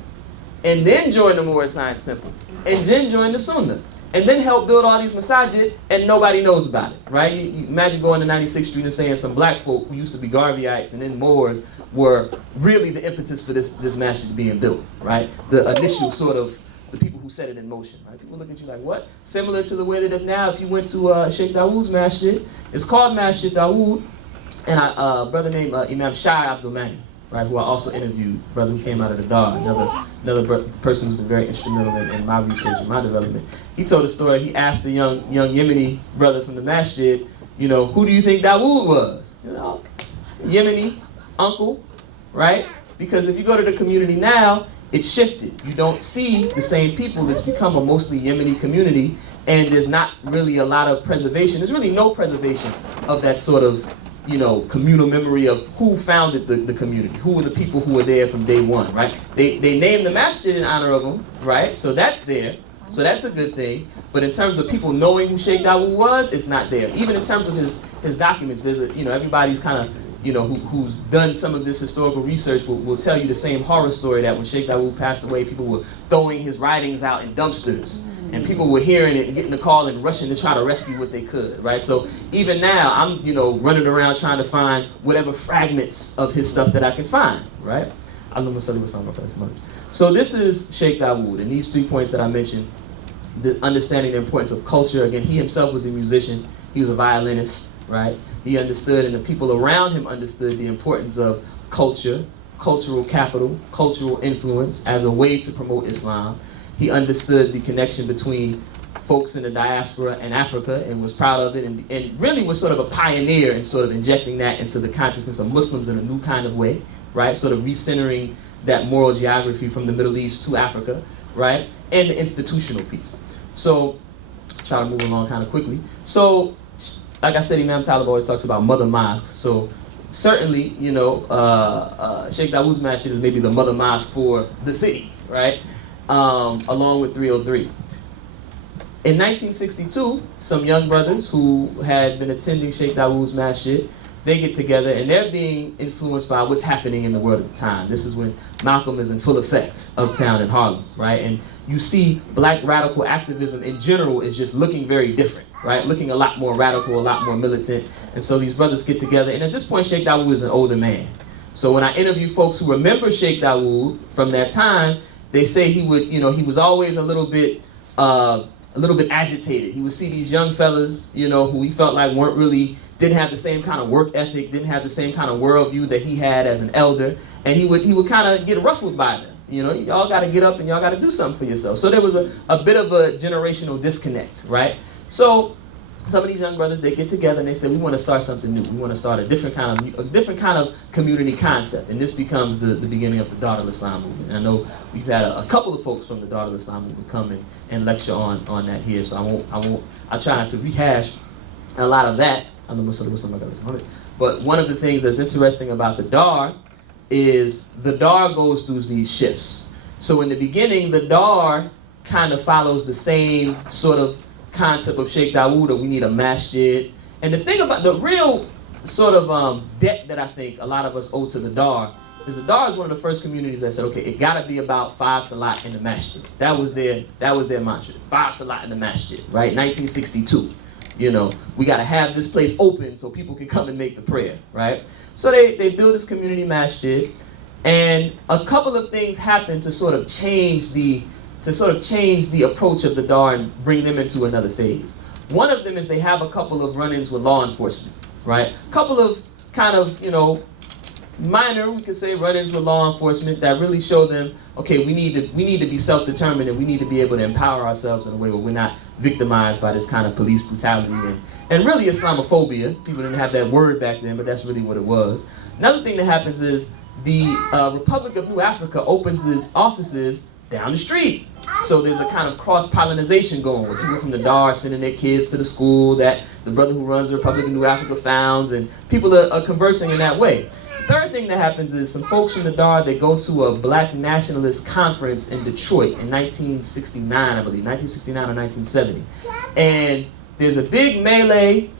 and then joined the Moorish Science Temple and then joined the Sunnah and then helped build all these masajid and nobody knows about it, right? You imagine going to 96th Street and saying some black folk who used to be Garveyites and then Moors were really the impetus for this masjid being built, right? The initial sort of the people who set it in motion, right? People look at you like, what? Similar to the way that if you went to Sheikh Dawood's masjid, it's called Masjid Dawood, and a brother named Imam Shai Abdul Mani, right, who I also interviewed, brother who came out of the Dar, another person who's been very instrumental in my research and my development. He told a story. He asked a young Yemeni brother from the masjid, you know, who do you think Dawood was? You know, Yemeni uncle, right? Because if you go to the community now, it's shifted. You don't see the same people. It's become a mostly Yemeni community, and there's not really a lot of preservation. There's really no preservation of that sort of, you know, communal memory of who founded the community, who were the people who were there from day one, right? They named the masjid in honor of them, right? So that's there. So that's a good thing. But in terms of people knowing who Sheikh Dawood was, it's not there. Even in terms of his documents, there's everybody's kind of, who's done some of this historical research will tell you the same horror story that when Sheikh Dawood passed away, people were throwing his writings out in dumpsters. And people were hearing it and getting the call and rushing to try to rescue what they could, right? So even now, I'm, running around trying to find whatever fragments of his stuff that I can find, right? So this is Sheikh Dawood, and these 3 points that I mentioned, the understanding the importance of culture. Again, he himself was a musician. He was a violinist, right? He understood, and the people around him understood the importance of culture, cultural capital, cultural influence as a way to promote Islam. He understood the connection between folks in the diaspora and Africa and was proud of it, and really was sort of a pioneer in sort of injecting that into the consciousness of Muslims in a new kind of way, right? Sort of recentering that moral geography from the Middle East to Africa, right? And the institutional piece. So, try to move along kind of quickly. So, like I said, Imam Talib always talks about mother mosques. So, certainly, Sheikh Dawood's masjid is maybe the mother mosque for the city, right? Along with 303. In 1962, some young brothers who had been attending Sheikh Dawood's masjid, they get together and they're being influenced by what's happening in the world at the time. This is when Malcolm is in full effect uptown in Harlem, right? And you see black radical activism in general is just looking very different, right? Looking a lot more radical, a lot more militant. And so these brothers get together, and at this point Sheikh Dawood is an older man. So when I interview folks who remember Sheikh Dawood from that time, they say he would, he was always a little bit a little bit agitated. He would see these young fellas, you know, who he felt like didn't have the same kind of work ethic, didn't have the same kind of worldview that he had as an elder, and he would kind of get ruffled by them. You know, y'all got to get up and y'all got to do something for yourself. So there was a bit of a generational disconnect, right? So some of these young brothers, they get together and they say, we want to start something new. We want to start a different kind of community concept. And this becomes the beginning of the Darul Islam movement. And I know we've had a couple of folks from the Darul Islam movement come and lecture on that here. So I'll try not to rehash a lot of that. But one of the things that's interesting about the Dar is the Dar goes through these shifts. So in the beginning, the Dar kind of follows the same sort of concept of Sheikh Dawood, that we need a masjid. And the thing about the real sort of debt that I think a lot of us owe to the Dar is one of the first communities that said, okay, it gotta be about 5 salat in the masjid. That was their mantra, 5 salat in the masjid, right? 1962. You know, we gotta have this place open so people can come and make the prayer, right? So they build this community masjid, and a couple of things happen to sort of change the approach of the Dar and bring them into another phase. One of them is they have a couple of run-ins with law enforcement, right? A couple of kind of, you know, minor, we could say, run-ins with law enforcement that really show them, okay, we need to be self-determined, and we need to be able to empower ourselves in a way where we're not victimized by this kind of police brutality and really Islamophobia. People didn't have that word back then, but that's really what it was. Another thing that happens is the Republic of New Africa opens its offices down the street. So there's a kind of cross-pollination going with people from the Dar sending their kids to the school that the brother who runs the Republic of New Africa founds, and people are conversing in that way. Third thing that happens is some folks from the Dar, they go to a black nationalist conference in Detroit in 1969, I believe, 1969 or 1970. And there's a big melee.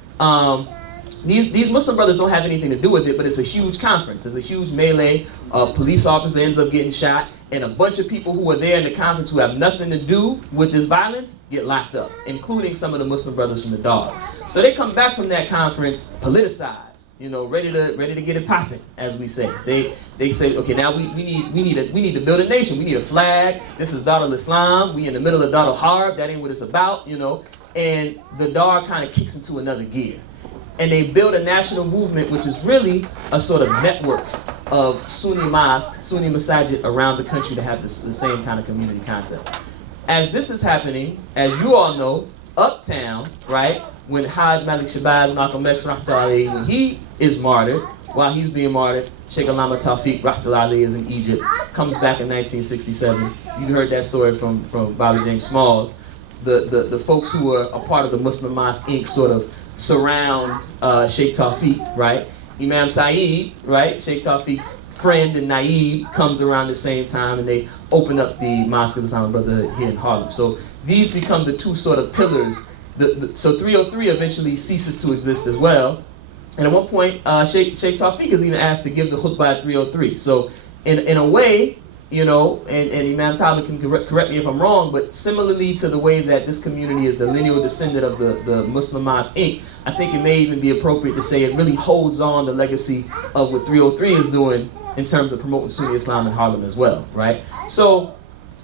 These Muslim brothers don't have anything to do with it, but it's a huge conference. There's a huge melee. A police officer ends up getting shot, and a bunch of people who are there in the conference who have nothing to do with this violence get locked up, including some of the Muslim brothers from the Dar. So they come back from that conference politicized, you know, ready to get it popping, as we say. They say, okay, now we need to build a nation. We need a flag. This is Darul Islam. We in the middle of Darul Harb. That ain't what it's about, you know. And the Dar kind of kicks into another gear. And they build a national movement, which is really a sort of network of Sunni mosques, Sunni masajid around the country to have the same kind of community concept. As this is happening, as you all know, uptown, right, when Hajj Malik Shabazz, Malcolm X, Rahmatullahi, when he is martyred, while he's being martyred, Sheikh Alama Tawfiq, Rahmatullahi, is in Egypt, comes back in 1967. You heard that story from Bobby James Smalls. The folks who are a part of the Muslim Mosque Inc. sort of surround Sheikh Tawfiq, right? Imam Saeed, right? Sheikh Tawfiq's friend and Naib comes around the same time, and they open up the Mosque of Islamic Brotherhood here in Harlem. So these become the two sort of pillars. So 303 eventually ceases to exist as well. And at one point, Sheikh Tawfiq is even asked to give the khutbah at 303. So in a way, you know, and Imam Talib can correct me if I'm wrong, but similarly to the way that this community is the lineal descendant of the Muslim Mosque Inc., I think it may even be appropriate to say it really holds on the legacy of what 303 is doing in terms of promoting Sunni Islam in Harlem as well, right? So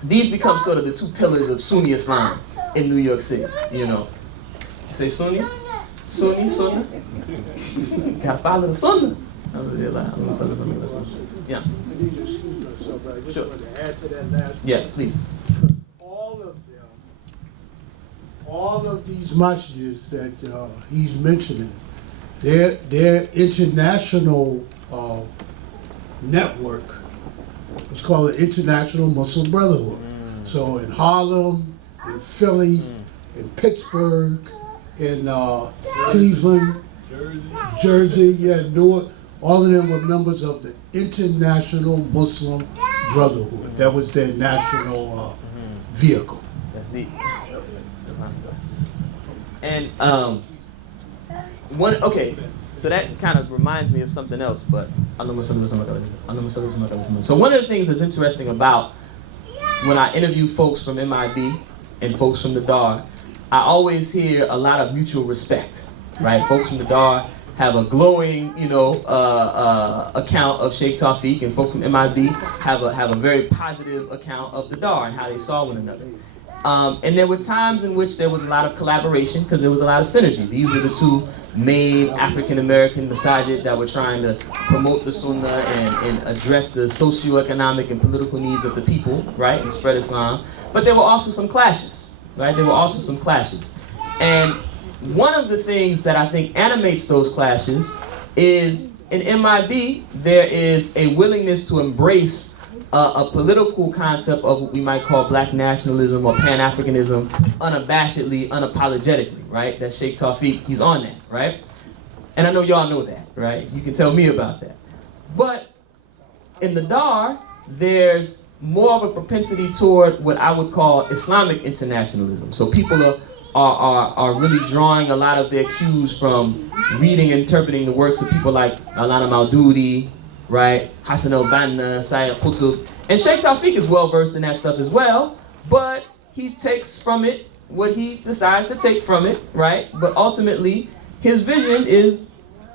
these become sort of the two pillars of Sunni Islam in New York City, you know. Say Sunni, Sunni, Sunnah. Gotta follow the Sunnah. Yeah. I need to excuse myself, but I just Sure. want to add to that last. Yeah, please. All of these masjids that he's mentioning, their international network is called the International Muslim Brotherhood. So in Harlem, in Philly, in Pittsburgh, in Cleveland, Jersey, yeah, Newark, all of them were members of the International Muslim Brotherhood. That was their national vehicle. That's neat. And okay, so that kind of reminds me of something else, but so one of the things that's interesting about when I interview folks from MIB and folks from the Dar, I always hear a lot of mutual respect, right? Folks from the Dar have a glowing, you know, account of Sheikh Tawfiq, and folks from MIB have a very positive account of the Dar and how they saw one another. And there were times in which there was a lot of collaboration because there was a lot of synergy. These were the two main African-American masajid that were trying to promote the Sunnah and address the socioeconomic and political needs of the people, right, and spread Islam. But there were also some clashes, right? There were also some clashes. And one of the things that I think animates those clashes is in MIB, there is a willingness to embrace a political concept of what we might call black nationalism or Pan-Africanism unabashedly, unapologetically, right? That Sheikh Tawfiq, he's on that, right? And I know y'all know that, right? You can tell me about that. But in the Dar, there's more of a propensity toward what I would call Islamic internationalism. So people are really drawing a lot of their cues from reading and interpreting the works of people like Alana Maududi, right? Hassan al-Banna, Sayyid Qutb. And Sheikh Tawfiq is well versed in that stuff as well, but he takes from it what he decides to take from it, right? But ultimately, his vision is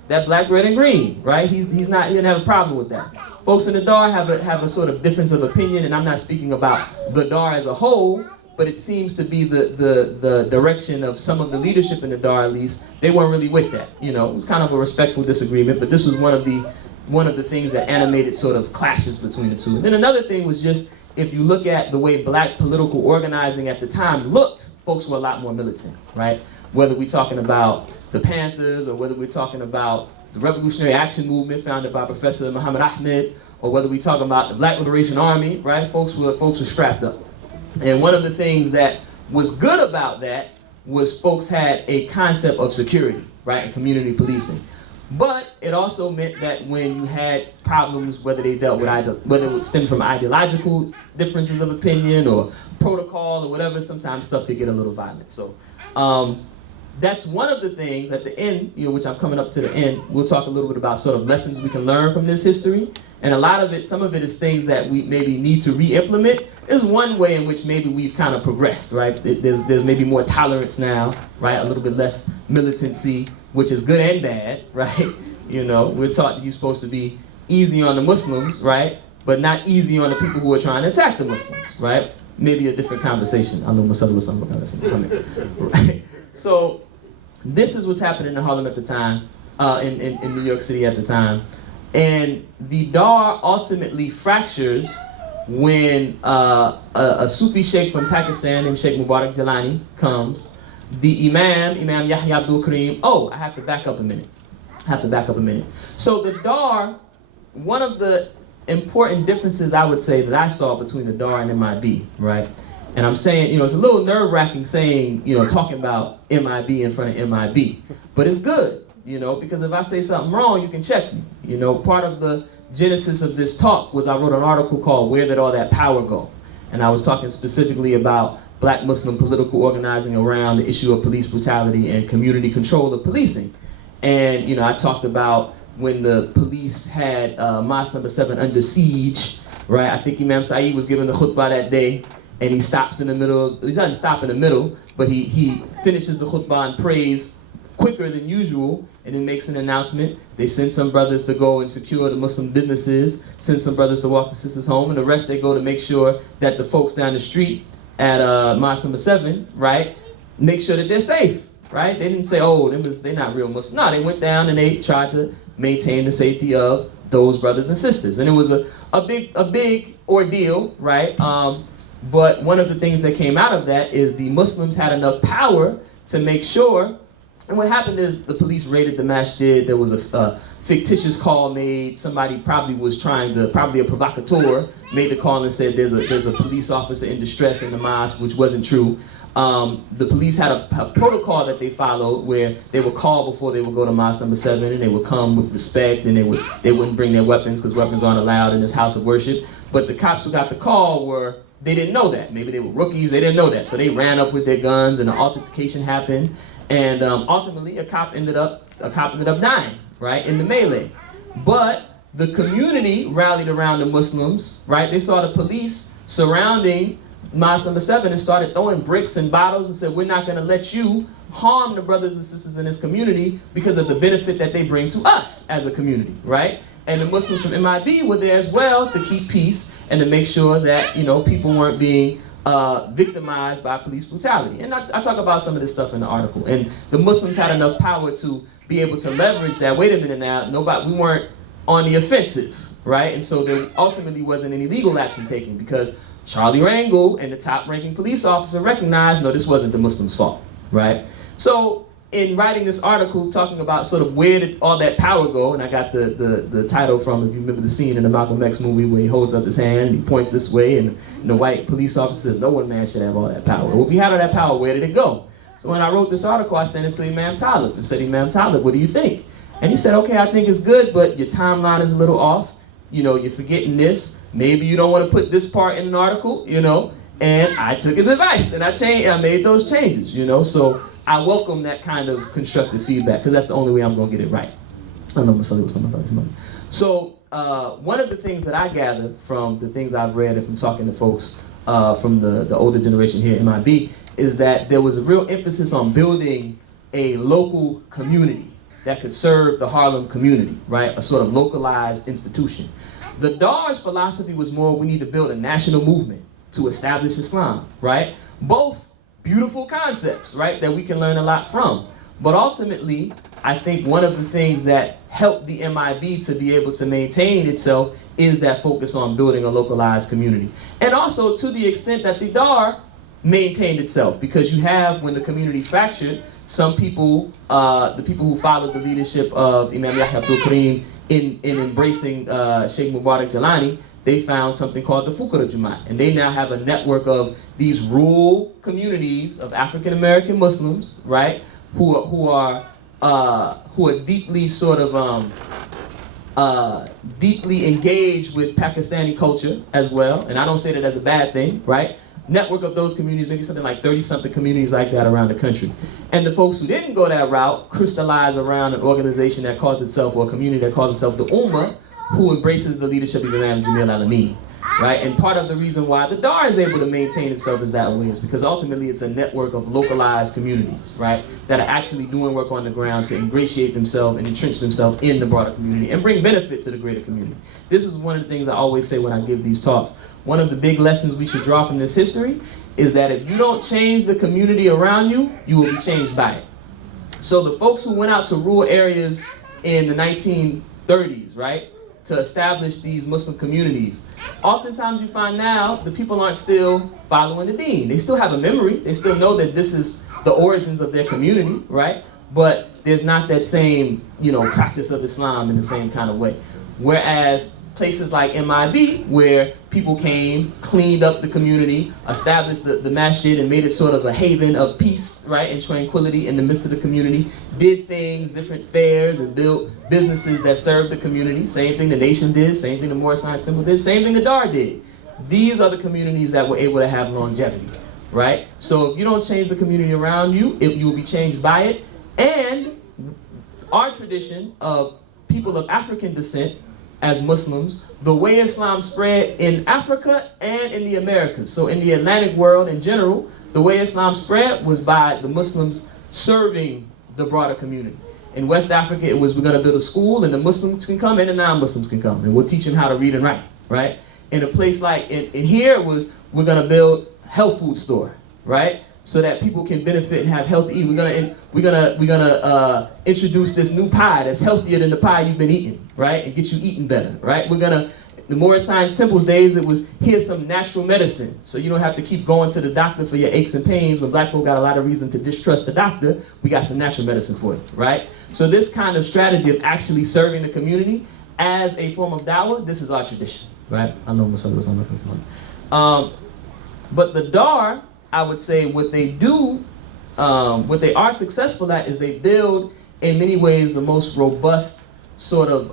that black, red, and green, right? He doesn't have a problem with that. Folks in the Dar have a sort of difference of opinion, and I'm not speaking about the Dar as a whole, but it seems to be the direction of some of the leadership in the Dar, at least. They weren't really with that. You know, it was kind of a respectful disagreement, but this was one of the things that animated sort of clashes between the two. And then another thing was just, if you look at the way black political organizing at the time looked, folks were a lot more militant, right? Whether we're talking about the Panthers, or whether we're talking about the Revolutionary Action Movement founded by Professor Muhammad Ahmed, or whether we're talking about the Black Liberation Army, right? Folks were strapped up. And one of the things that was good about that was folks had a concept of security, right, and community policing. But it also meant that when you had problems, whether they dealt with whether it would stem from ideological differences of opinion or protocol or whatever, sometimes stuff could get a little violent. So that's one of the things at the end, which I'm coming up to the end, we'll talk a little bit about sort of lessons we can learn from this history. And a lot of it, some of it is things that we maybe need to re-implement. There's one way in which maybe we've kind of progressed, right? There's maybe more tolerance now, right? A little bit less militancy, which is good and bad, right? We're taught that you're supposed to be easy on the Muslims, right? But not easy on the people who are trying to attack the Muslims, right? Maybe a different conversation. I know Masada was something about that, right? So this is what's happening in Harlem at the time, in New York City at the time. And the Dar ultimately fractures when a Sufi sheikh from Pakistan named Sheikh Mubarak Jalani comes. The Imam Yahya Abdul Karim, I have to back up a minute. So the Dar, one of the important differences I would say that I saw between the Dar and MIB, right? And I'm saying, it's a little nerve-wracking saying, talking about MIB in front of MIB, but it's good. Because if I say something wrong, you can check me. Part of the genesis of this talk was I wrote an article called Where Did All That Power Go? And I was talking specifically about black Muslim political organizing around the issue of police brutality and community control of policing. And, I talked about when the police had Mosque number 7 under siege, right? I think Imam Saeed was giving the khutbah that day, and he stops in the middle. He doesn't stop in the middle, but he finishes the khutbah and prays quicker than usual, and then makes an announcement. They send some brothers to go and secure the Muslim businesses, send some brothers to walk the sisters home, and the rest they go to make sure that the folks down the street at Mosque number 7, right, make sure that they're safe, right? They didn't say, they're not real Muslims. No, they went down and they tried to maintain the safety of those brothers and sisters. And it was a big ordeal, right? But one of the things that came out of that is the Muslims had enough power to make sure. And what happened is the police raided the masjid. There was a fictitious call made. Somebody probably a provocateur, made the call and said there's a police officer in distress in the mosque, which wasn't true. The police had a protocol that they followed where they would call before they would go to Mosque number 7, and they would come with respect, and they wouldn't bring their weapons because weapons aren't allowed in this house of worship. But the cops who got the call they didn't know that. Maybe they were rookies, they didn't know that. So they ran up with their guns and an altercation happened. And ultimately, a cop ended up dying, right, in the melee. But the community rallied around the Muslims, right? They saw the police surrounding Mosque number 7 and started throwing bricks and bottles and said, we're not going to let you harm the brothers and sisters in this community because of the benefit that they bring to us as a community, right? And the Muslims from MIB were there as well to keep peace and to make sure that, people weren't being victimized by police brutality. And I talk about some of this stuff in the article. And the Muslims had enough power to be able to leverage that. Wait a minute now, we weren't on the offensive, right? And so there ultimately wasn't any legal action taken because Charlie Rangel and the top-ranking police officer recognized, no, this wasn't the Muslims' fault, right? So in writing this article, talking about sort of where did all that power go, and I got the title from, if you remember the scene in the Malcolm X movie where he holds up his hand, and he points this way, and the white police officer says, no one man should have all that power. Well, if he had all that power, where did it go? So when I wrote this article, I sent it to Imam Talib and said, Imam Talib, what do you think? And he said, okay, I think it's good, but your timeline is a little off. You know, you're forgetting this. Maybe you don't want to put this part in an article, you know. And I took his advice, and I made those changes, you know. So I welcome that kind of constructive feedback, because that's the only way I'm going to get it right. I know So one of the things that I gathered from the things I've read and from talking to folks from the older generation here at MIB is that there was a real emphasis on building a local community that could serve the Harlem community, right? A sort of localized institution. The Dar's philosophy was more, we need to build a national movement to establish Islam, right? Both beautiful concepts, right, that we can learn a lot from. But ultimately, I think one of the things that helped the MIB to be able to maintain itself is that focus on building a localized community. And also to the extent that the Dar maintained itself, because you have, when the community fractured, some people, the people who followed the leadership of Imam Yahya Abdul Karim in embracing Sheikh Mubarak Jalani, they found something called the Fuqara Jamaat. And they now have a network of these rural communities of African American Muslims, right, who are deeply sort of deeply engaged with Pakistani culture as well. And I don't say that as a bad thing, right? Network of those communities, maybe something like 30-something communities like that around the country. And the folks who didn't go that route crystallized around an organization that calls itself, or a community that calls itself the Ummah, who embraces the leadership of Imam Jamil Alameen, right? And part of the reason why the Dar is able to maintain itself is that way is because ultimately it's a network of localized communities, right? That are actually doing work on the ground to ingratiate themselves and entrench themselves in the broader community and bring benefit to the greater community. This is one of the things I always say when I give these talks. One of the big lessons we should draw from this history is that if you don't change the community around you, you will be changed by it. So the folks who went out to rural areas in the 1930s, right, to establish these Muslim communities, oftentimes you find now the people aren't still following the deen. They still have a memory. They still know that this is the origins of their community, right? But there's not that same, practice of Islam in the same kind of way. Whereas places like MIB, where people came, cleaned up the community, established the masjid and made it sort of a haven of peace, right, and tranquility in the midst of the community, did things, different fairs, and built businesses that served the community. Same thing the nation did, same thing the Moorish Science Temple did, same thing the Dar did. These are the communities that were able to have longevity, right? So if you don't change the community around you, you will be changed by it. And our tradition of people of African descent as Muslims, the way Islam spread in Africa and in the Americas. So in the Atlantic world in general, the way Islam spread was by the Muslims serving the broader community. In West Africa, it was, we're going to build a school and the Muslims can come and the non-Muslims can come. And we'll teach them how to read and write, right? In a place like, in here, it was, we're going to build a health food store, right? So that people can benefit and have healthy eating. We're gonna introduce this new pie that's healthier than the pie you've been eating, right? And get you eating better, right? The Moorish Science Temple's days, it was, here's some natural medicine. So you don't have to keep going to the doctor for your aches and pains. When black folk got a lot of reason to distrust the doctor, we got some natural medicine for you, right? So this kind of strategy of actually serving the community as a form of dawah, this is our tradition, right? I know Muslim was on that. But the Dar, I would say what they do, what they are successful at is they build, in many ways, the most robust sort of,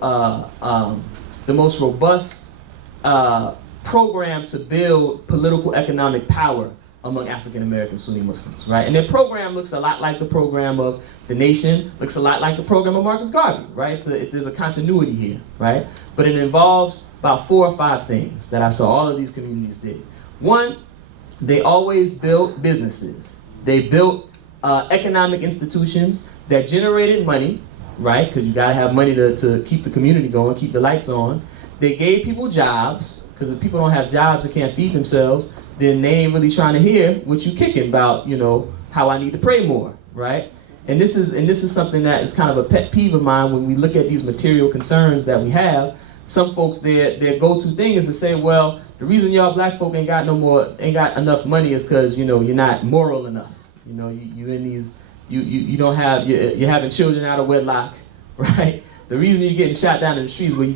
program to build political economic power among African American Sunni Muslims, right? And their program looks a lot like the program of the nation, looks a lot like the program of Marcus Garvey, right? There's a continuity here, right? But it involves about 4 or 5 things that I saw all of these communities did. One, they always built businesses. They built economic institutions that generated money, right? Because you gotta have money to keep the community going, keep the lights on. They gave people jobs, Because if people don't have jobs and can't feed themselves, then they ain't really trying to hear what you kicking about, you know, how I need to pray more, right? And this is something that is kind of a pet peeve of mine when we look at these material concerns that we have. Some folks, their go-to thing is to say, well, the reason y'all black folk ain't got enough money is because, you know, you're not moral enough. You know, you don't have, you're having children out of wedlock, right? The reason you're getting shot down in the streets, well,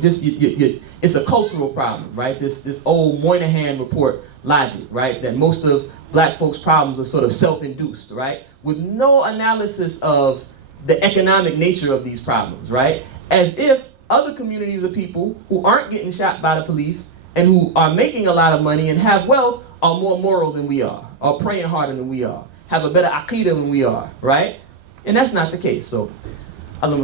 it's a cultural problem, right? This old Moynihan report logic, right? That most of black folks' problems are sort of self-induced, right? With no analysis of the economic nature of these problems, right? As if other communities of people who aren't getting shot by the police and who are making a lot of money and have wealth are more moral than we are, or praying harder than we are, have a better aqidah than we are, right? And that's not the case. So, when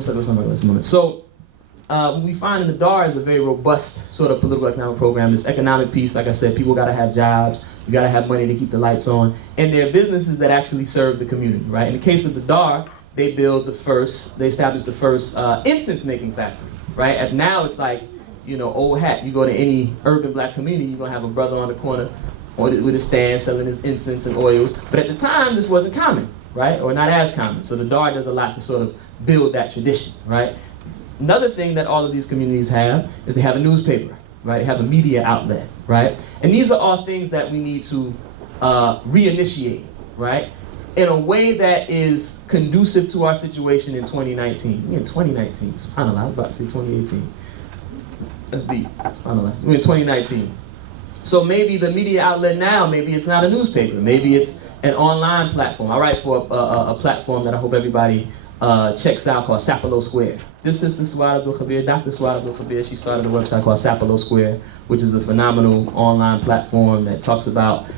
we find in the DAR is a very robust sort of political economic program. This economic piece, like I said, people gotta have jobs, you gotta have money to keep the lights on, and there are businesses that actually serve the community, right? In the case of the DAR, they established the first incense making factory, right? And now it's like, you know, old hat. You go to any urban black community, you're gonna have a brother on the corner with a stand selling his incense and oils. But at the time, this wasn't common, right? Or not as common. So the DAR does a lot to sort of build that tradition, right? Another thing that all of these communities have is they have a newspaper, right? They have a media outlet, right? And these are all things that we need to reinitiate, right? In a way that is conducive to our situation in 2019. We're in 2019, subhanAllah, I was about to say 2018. That's deep, subhanAllah. We're in 2019. So maybe the media outlet now, maybe it's not a newspaper, maybe it's an online platform. I write for a platform that I hope everybody checks out called Sapelo Square. This is the Swad Abdul Khabir, Dr. Swad Abdul Khabir. She started a website called Sapelo Square, which is a phenomenal online platform that talks about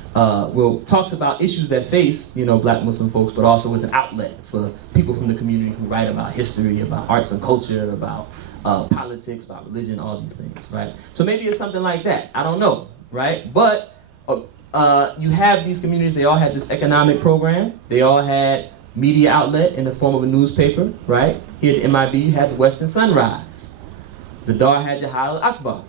issues that face, you know, black Muslim folks, but also is an outlet for people from the community who write about history, about arts and culture, about politics, about religion, all these things, right? So maybe it's something like that. I don't know, right? But you have these communities. They all had this economic program. They all had media outlet in the form of a newspaper, right? Here at MIB, you had the Western Sunrise. The DAR had Jihad al-Akbar,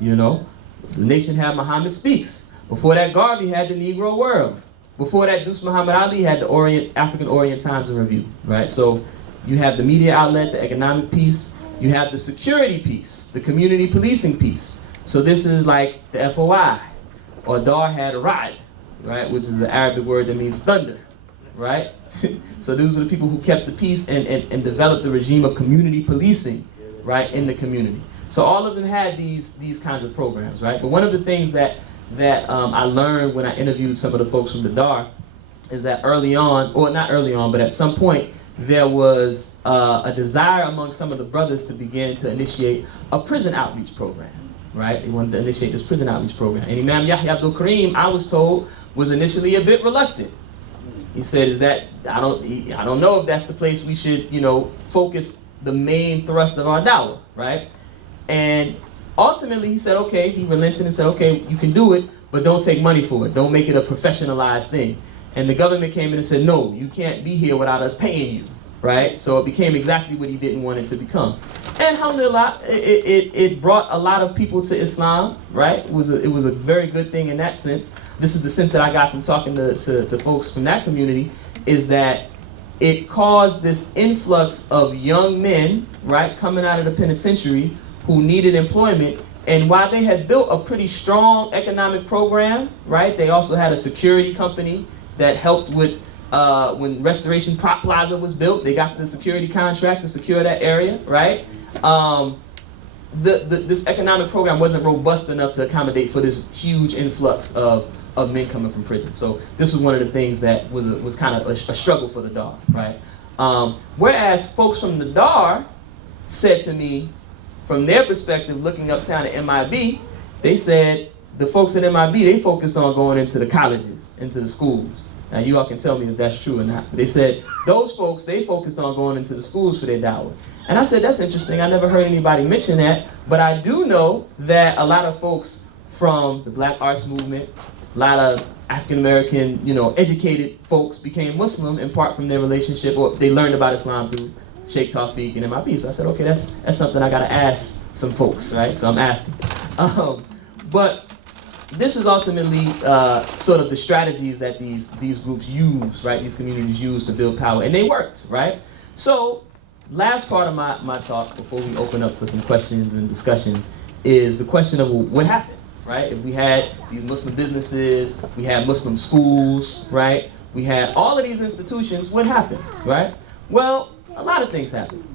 you know? The Nation had Muhammad Speaks. Before that, Garvey had the Negro World. Before that, Deuce Muhammad Ali had the African Orient Times in Review, right? So you have the media outlet, the economic piece. You have the security piece, the community policing piece. So this is like the FOI, or DAR had Ra'd, right? Which is the Arabic word that means thunder, right? So those were the people who kept the peace and developed the regime of community policing, right, in the community. So all of them had these kinds of programs, right? But one of the things that I learned when I interviewed some of the folks from the DAR is that early on, or not early on, but at some point, there was a desire among some of the brothers to begin to initiate a prison outreach program, right? They wanted to initiate this prison outreach program. And Imam Yahya Abdul Karim, I was told, was initially a bit reluctant. He said, I don't know if that's the place we should, you know, focus the main thrust of our dawah, right? And ultimately he said, okay, he relented and said, okay, you can do it, but don't take money for it. Don't make it a professionalized thing. And the government came in and said, no, you can't be here without us paying you, right? So it became exactly what he didn't want it to become. And alhamdulillah, it brought a lot of people to Islam, right? It was a very good thing in that sense. This is the sense that I got from talking to folks from that community, is that it caused this influx of young men, right, coming out of the penitentiary who needed employment. And while they had built a pretty strong economic program, right, they also had a security company that helped with, when Restoration Plaza was built, they got the security contract to secure that area, right? This economic program wasn't robust enough to accommodate for this huge influx of men coming from prison. So this was one of the things that was kind of a struggle for the DAR, right? Whereas folks from the DAR said to me, from their perspective, looking uptown at MIB, they said the folks at MIB, they focused on going into the colleges, into the schools. Now you all can tell me if that's true or not. But they said those folks, they focused on going into the schools for their dawah. And I said, that's interesting. I never heard anybody mention that. But I do know that a lot of folks from the Black Arts Movement, a lot of African American, you know, educated folks became Muslim in part from their relationship, or they learned about Islam through Sheikh Tawfiq and MIB. So I said, okay, that's something I gotta ask some folks, right? So I'm asking. But this is ultimately sort of the strategies that these groups use, right? These communities use to build power, and they worked, right? So, last part of my talk before we open up for some questions and discussion is the question of, well, what happened, right? If we had these Muslim businesses, we had Muslim schools, right? We had all of these institutions, what happened, right? Well, a lot of things happened.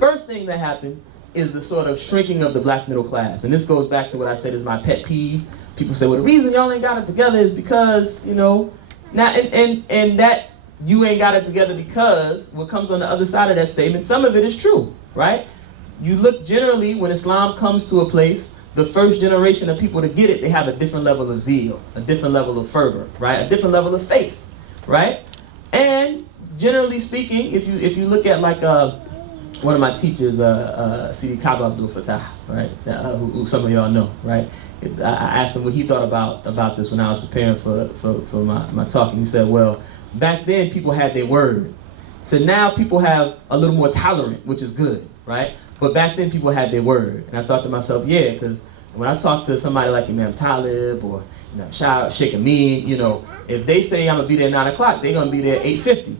First thing that happened is the sort of shrinking of the black middle class. And this goes back to what I said is my pet peeve. People say, well, the reason y'all ain't got it together is because, you know, now, and that you ain't got it together because what comes on the other side of that statement, some of it is true, right? You look generally, when Islam comes to a place, the first generation of people to get it, they have a different level of zeal, a different level of fervor, right? A different level of faith, right? And generally speaking, if you look at like one of my teachers, Sidi Kaba Abdul Fattah, right? Who some of y'all know, right? I asked him what he thought about this when I was preparing for my talk, and he said, well, back then people had their word. So now people have a little more tolerant, which is good, right? But back then people had their word. And I thought to myself, yeah, because when I talk to somebody like Imam Talib or Sheikh Amin, you know, if they say I'm gonna be there 9 o'clock, they're gonna be there 8:50.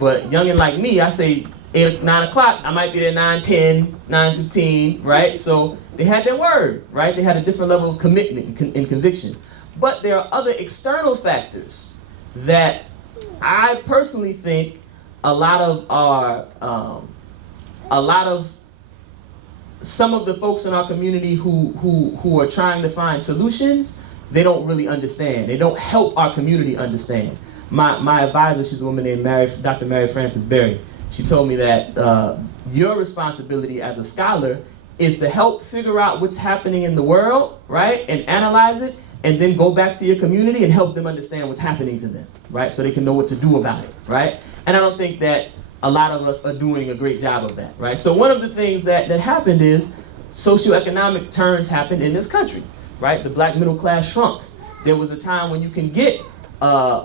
But youngin' like me, I say 9 o'clock, I might be there 9:10, 9:15, right? So they had their word, right? They had a different level of commitment and conviction. But there are other external factors that I personally think a lot of some of the folks in our community who are trying to find solutions, they don't really understand. They don't help our community understand. My advisor, she's a woman named Dr. Mary Frances Berry. She told me that your responsibility as a scholar is to help figure out what's happening in the world, right? And analyze it, and then go back to your community and help them understand what's happening to them, right? So they can know what to do about it, right? And I don't think that a lot of us are doing a great job of that, right? So one of the things that happened is socioeconomic turns happened in this country, right? The black middle class shrunk. There was a time when you can get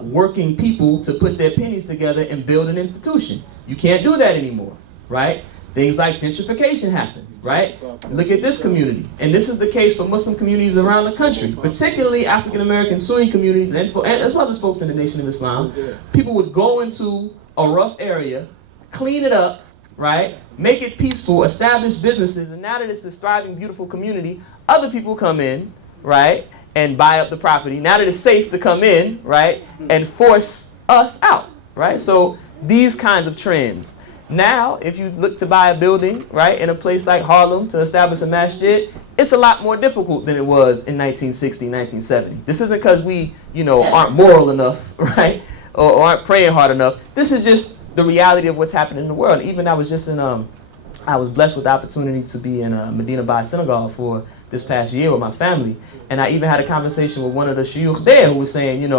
working people to put their pennies together and build an institution. You can't do that anymore, right? Things like gentrification happen, right? Look at this community. And this is the case for Muslim communities around the country, particularly African American Sunni communities and as well as folks in the Nation of Islam. People would go into a rough area, clean it up, right? Make it peaceful, establish businesses, and now that it's this thriving, beautiful community, other people come in, right? And buy up the property. Now that it's safe to come in, right? And force us out, right? So these kinds of trends. Now, if you look to buy a building, right, in a place like Harlem to establish a masjid, it's a lot more difficult than it was in 1960, 1970. This isn't because we, aren't moral enough, right? Or aren't praying hard enough. This is just the reality of what's happening in the world. Even I was just I was blessed with the opportunity to be in Medina Bay Senegal for this past year with my family. And I even had a conversation with one of the shuyukh there who was saying,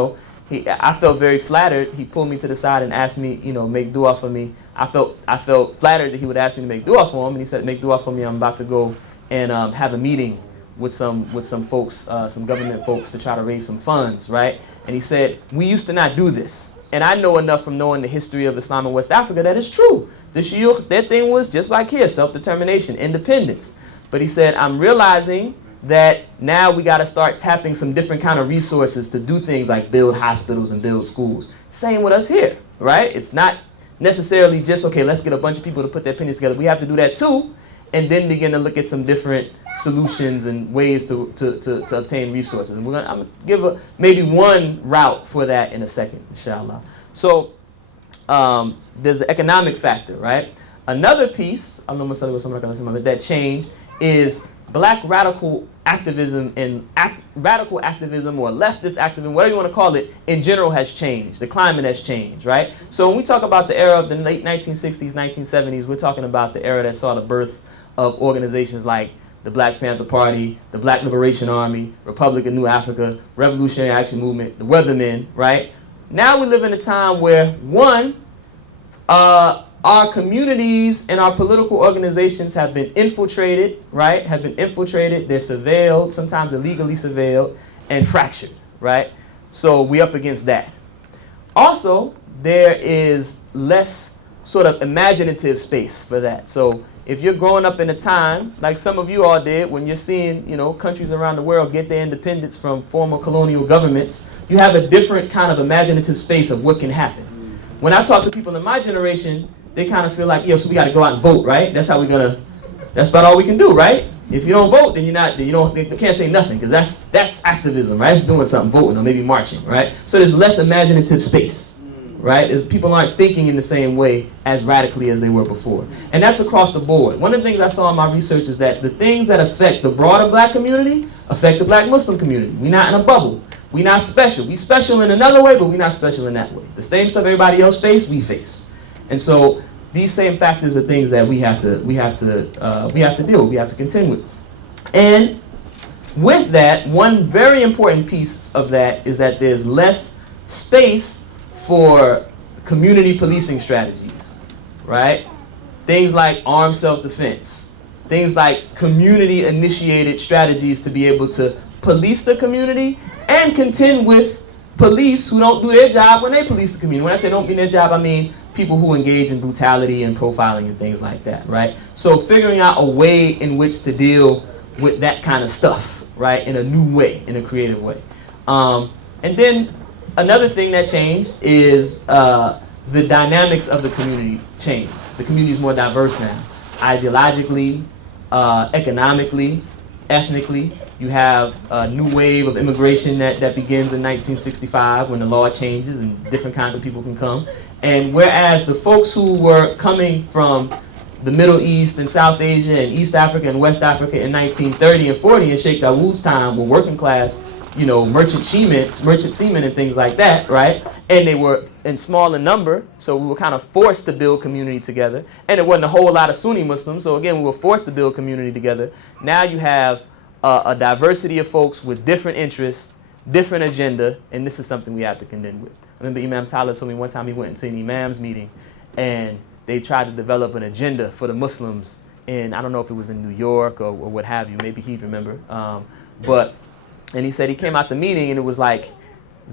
I felt very flattered. He pulled me to the side and asked me, make dua for me. I felt flattered that he would ask me to make dua for him. And he said, make dua for me. I'm about to go and have a meeting with some folks, some government folks to try to raise some funds, right? And he said, we used to not do this. And I know enough from knowing the history of Islam in West Africa that it's true. The shuyukh, their thing was just like here, self-determination, independence. But he said, I'm realizing that now we got to start tapping some different kind of resources to do things like build hospitals and build schools. Same with us here, right? It's not necessarily just, okay, let's get a bunch of people to put their pennies together. We have to do that too, and then begin to look at some different solutions and ways to obtain resources. And I'm going to give maybe one route for that in a second, inshallah. So there's the economic factor, right? Another piece, that change is black radical activism and radical activism or leftist activism, whatever you want to call it, in general has changed. The climate has changed, right? So when we talk about the era of the late 1960s, 1970s, we're talking about the era that saw the birth of organizations like the Black Panther Party, the Black Liberation Army, Republic of New Africa, Revolutionary Action Movement, the Weathermen, right? Now we live in a time where, one, our communities and our political organizations have been infiltrated, right? Have been infiltrated, they're surveilled, sometimes illegally surveilled, and fractured, right? So we're up against that. Also, there is less sort of imaginative space for that. So if you're growing up in a time, like some of you all did, when you're seeing, countries around the world get their independence from former colonial governments, you have a different kind of imaginative space of what can happen. When I talk to people in my generation, they kind of feel like, so we got to go out and vote, right? That's about all we can do, right? If you don't vote, then you can't say nothing, because that's activism, right? It's doing something, voting, or maybe marching, right? So there's less imaginative space, right? People aren't thinking in the same way as radically as they were before. And that's across the board. One of the things I saw in my research is that the things that affect the broader black community affect the black Muslim community. We're not in a bubble. We're not special. We special in another way, but we're not special in that way. The same stuff everybody else face, we face. And so these same factors are things that we have to deal with, we have to contend with. And with that, one very important piece of that is that there's less space for community policing strategies, right? Things like armed self-defense, things like community-initiated strategies to be able to police the community and contend with police who don't do their job when they police the community. When I say don't do their job, I mean people who engage in brutality and profiling and things like that, right? So figuring out a way in which to deal with that kind of stuff, right, in a new way, in a creative way. And then another thing that changed is the dynamics of the community changed. The community is more diverse now, ideologically, economically, ethnically. You have a new wave of immigration that begins in 1965 when the law changes and different kinds of people can come. And whereas the folks who were coming from the Middle East and South Asia and East Africa and West Africa in 1930 and 40 in Sheikh Dawood's time were working class, merchant seamen and things like that, right? And they were in smaller number, so we were kind of forced to build community together. And it wasn't a whole lot of Sunni Muslims, so again, we were forced to build community together. Now you have a diversity of folks with different interests, different agenda, and this is something we have to contend with. I remember Imam Talib told me one time he went into an imam's meeting, and they tried to develop an agenda for the Muslims in, I don't know if it was in New York or what have you, maybe he'd remember. And he said he came out the meeting and it was like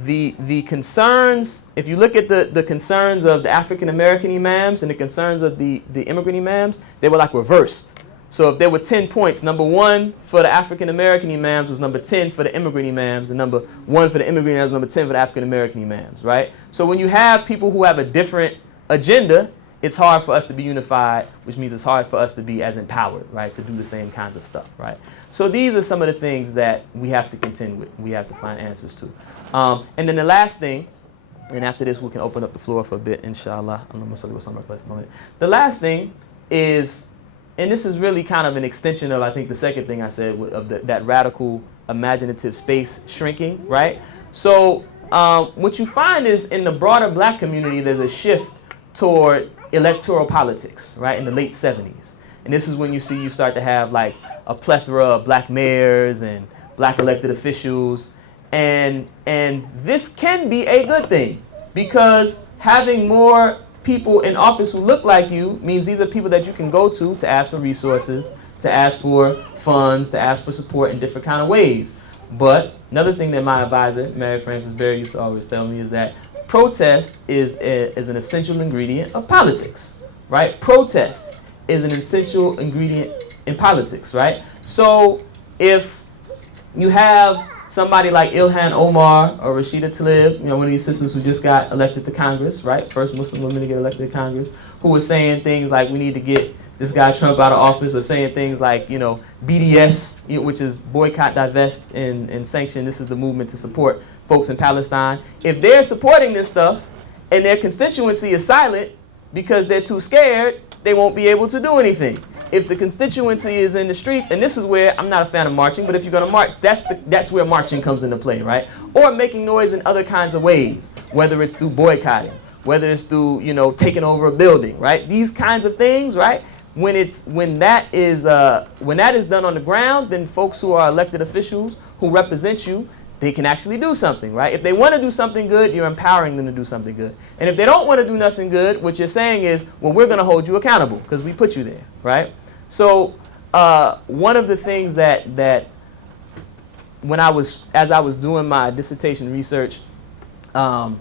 the concerns, if you look at the concerns of the African American imams and the concerns of the immigrant imams, they were like reversed. So if there were 10 points, number 1 for the African American imams was number 10 for the immigrant imams, and number 1 for the immigrant imams was number 10 for the African American imams, right? So when you have people who have a different agenda, it's hard for us to be unified, which means it's hard for us to be as empowered, right, to do the same kinds of stuff, right? So these are some of the things that we have to contend with, we have to find answers to. And then the last thing, and after this we can open up the floor for a bit, inshallah. The last thing is, and this is really kind of an extension of, I think, the second thing I said, of that radical imaginative space shrinking, right? So what you find is in the broader black community, there's a shift toward electoral politics, right, in the late 70s. And this is when you start to have like a plethora of black mayors and black elected officials. And this can be a good thing, because having more people in office who look like you means these are people that you can go to ask for resources, to ask for funds, to ask for support in different kind of ways. But another thing that my advisor, Mary Frances Berry, used to always tell me is that protest is an essential ingredient of politics, right? Protest is an essential ingredient in politics, right? So if you have somebody like Ilhan Omar or Rashida Tlaib, one of these sisters who just got elected to Congress, right? First Muslim women to get elected to Congress, who was saying things like we need to get this guy Trump out of office, or saying things like, BDS, which is boycott, divest, and sanction. This is the movement to support folks in Palestine. If they're supporting this stuff and their constituency is silent because they're too scared, they won't be able to do anything. If the constituency is in the streets, and this is where I'm not a fan of marching, but if you're going to march, that's where marching comes into play, right? Or making noise in other kinds of ways, whether it's through boycotting, whether it's through, taking over a building, right? These kinds of things, right? When that is done on the ground, then folks who are elected officials who represent you, they can actually do something, right? If they want to do something good, you're empowering them to do something good. And if they don't want to do nothing good, what you're saying is, well, we're going to hold you accountable because we put you there, right? So one of the things that as I was doing my dissertation research, I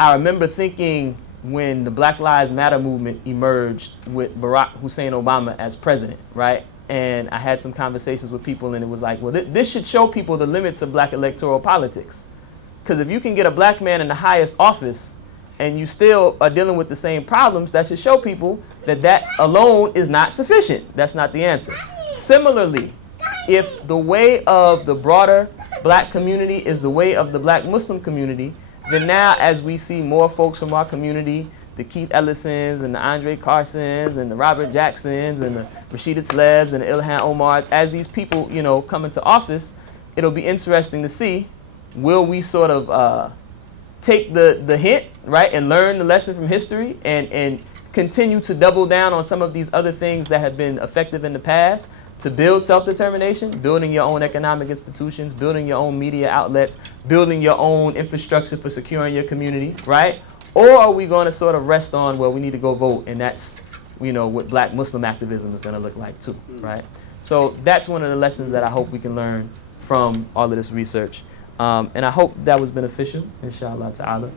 remember thinking when the Black Lives Matter movement emerged with Barack Hussein Obama as president, right? And I had some conversations with people, and it was like, well, this should show people the limits of black electoral politics. Because if you can get a black man in the highest office and you still are dealing with the same problems, that should show people that that alone is not sufficient. That's not the answer. Similarly, if the way of the broader black community is the way of the black Muslim community, then now as we see more folks from our community, the Keith Ellisons and the Andre Carsons and the Robert Jacksons and the Rashida Tlaibs and the Ilhan Omars, as these people, you know, come into office, it'll be interesting to see, will we sort of take the hint, right, and learn the lesson from history and continue to double down on some of these other things that have been effective in the past to build self-determination, building your own economic institutions, building your own media outlets, building your own infrastructure for securing your community, right? Or are we going to sort of rest on, well, we need to go vote, and that's, you know, what black Muslim activism is going to look like too, right? So that's one of the lessons that I hope we can learn from all of this research. And I hope that was beneficial, inshallah ta'ala.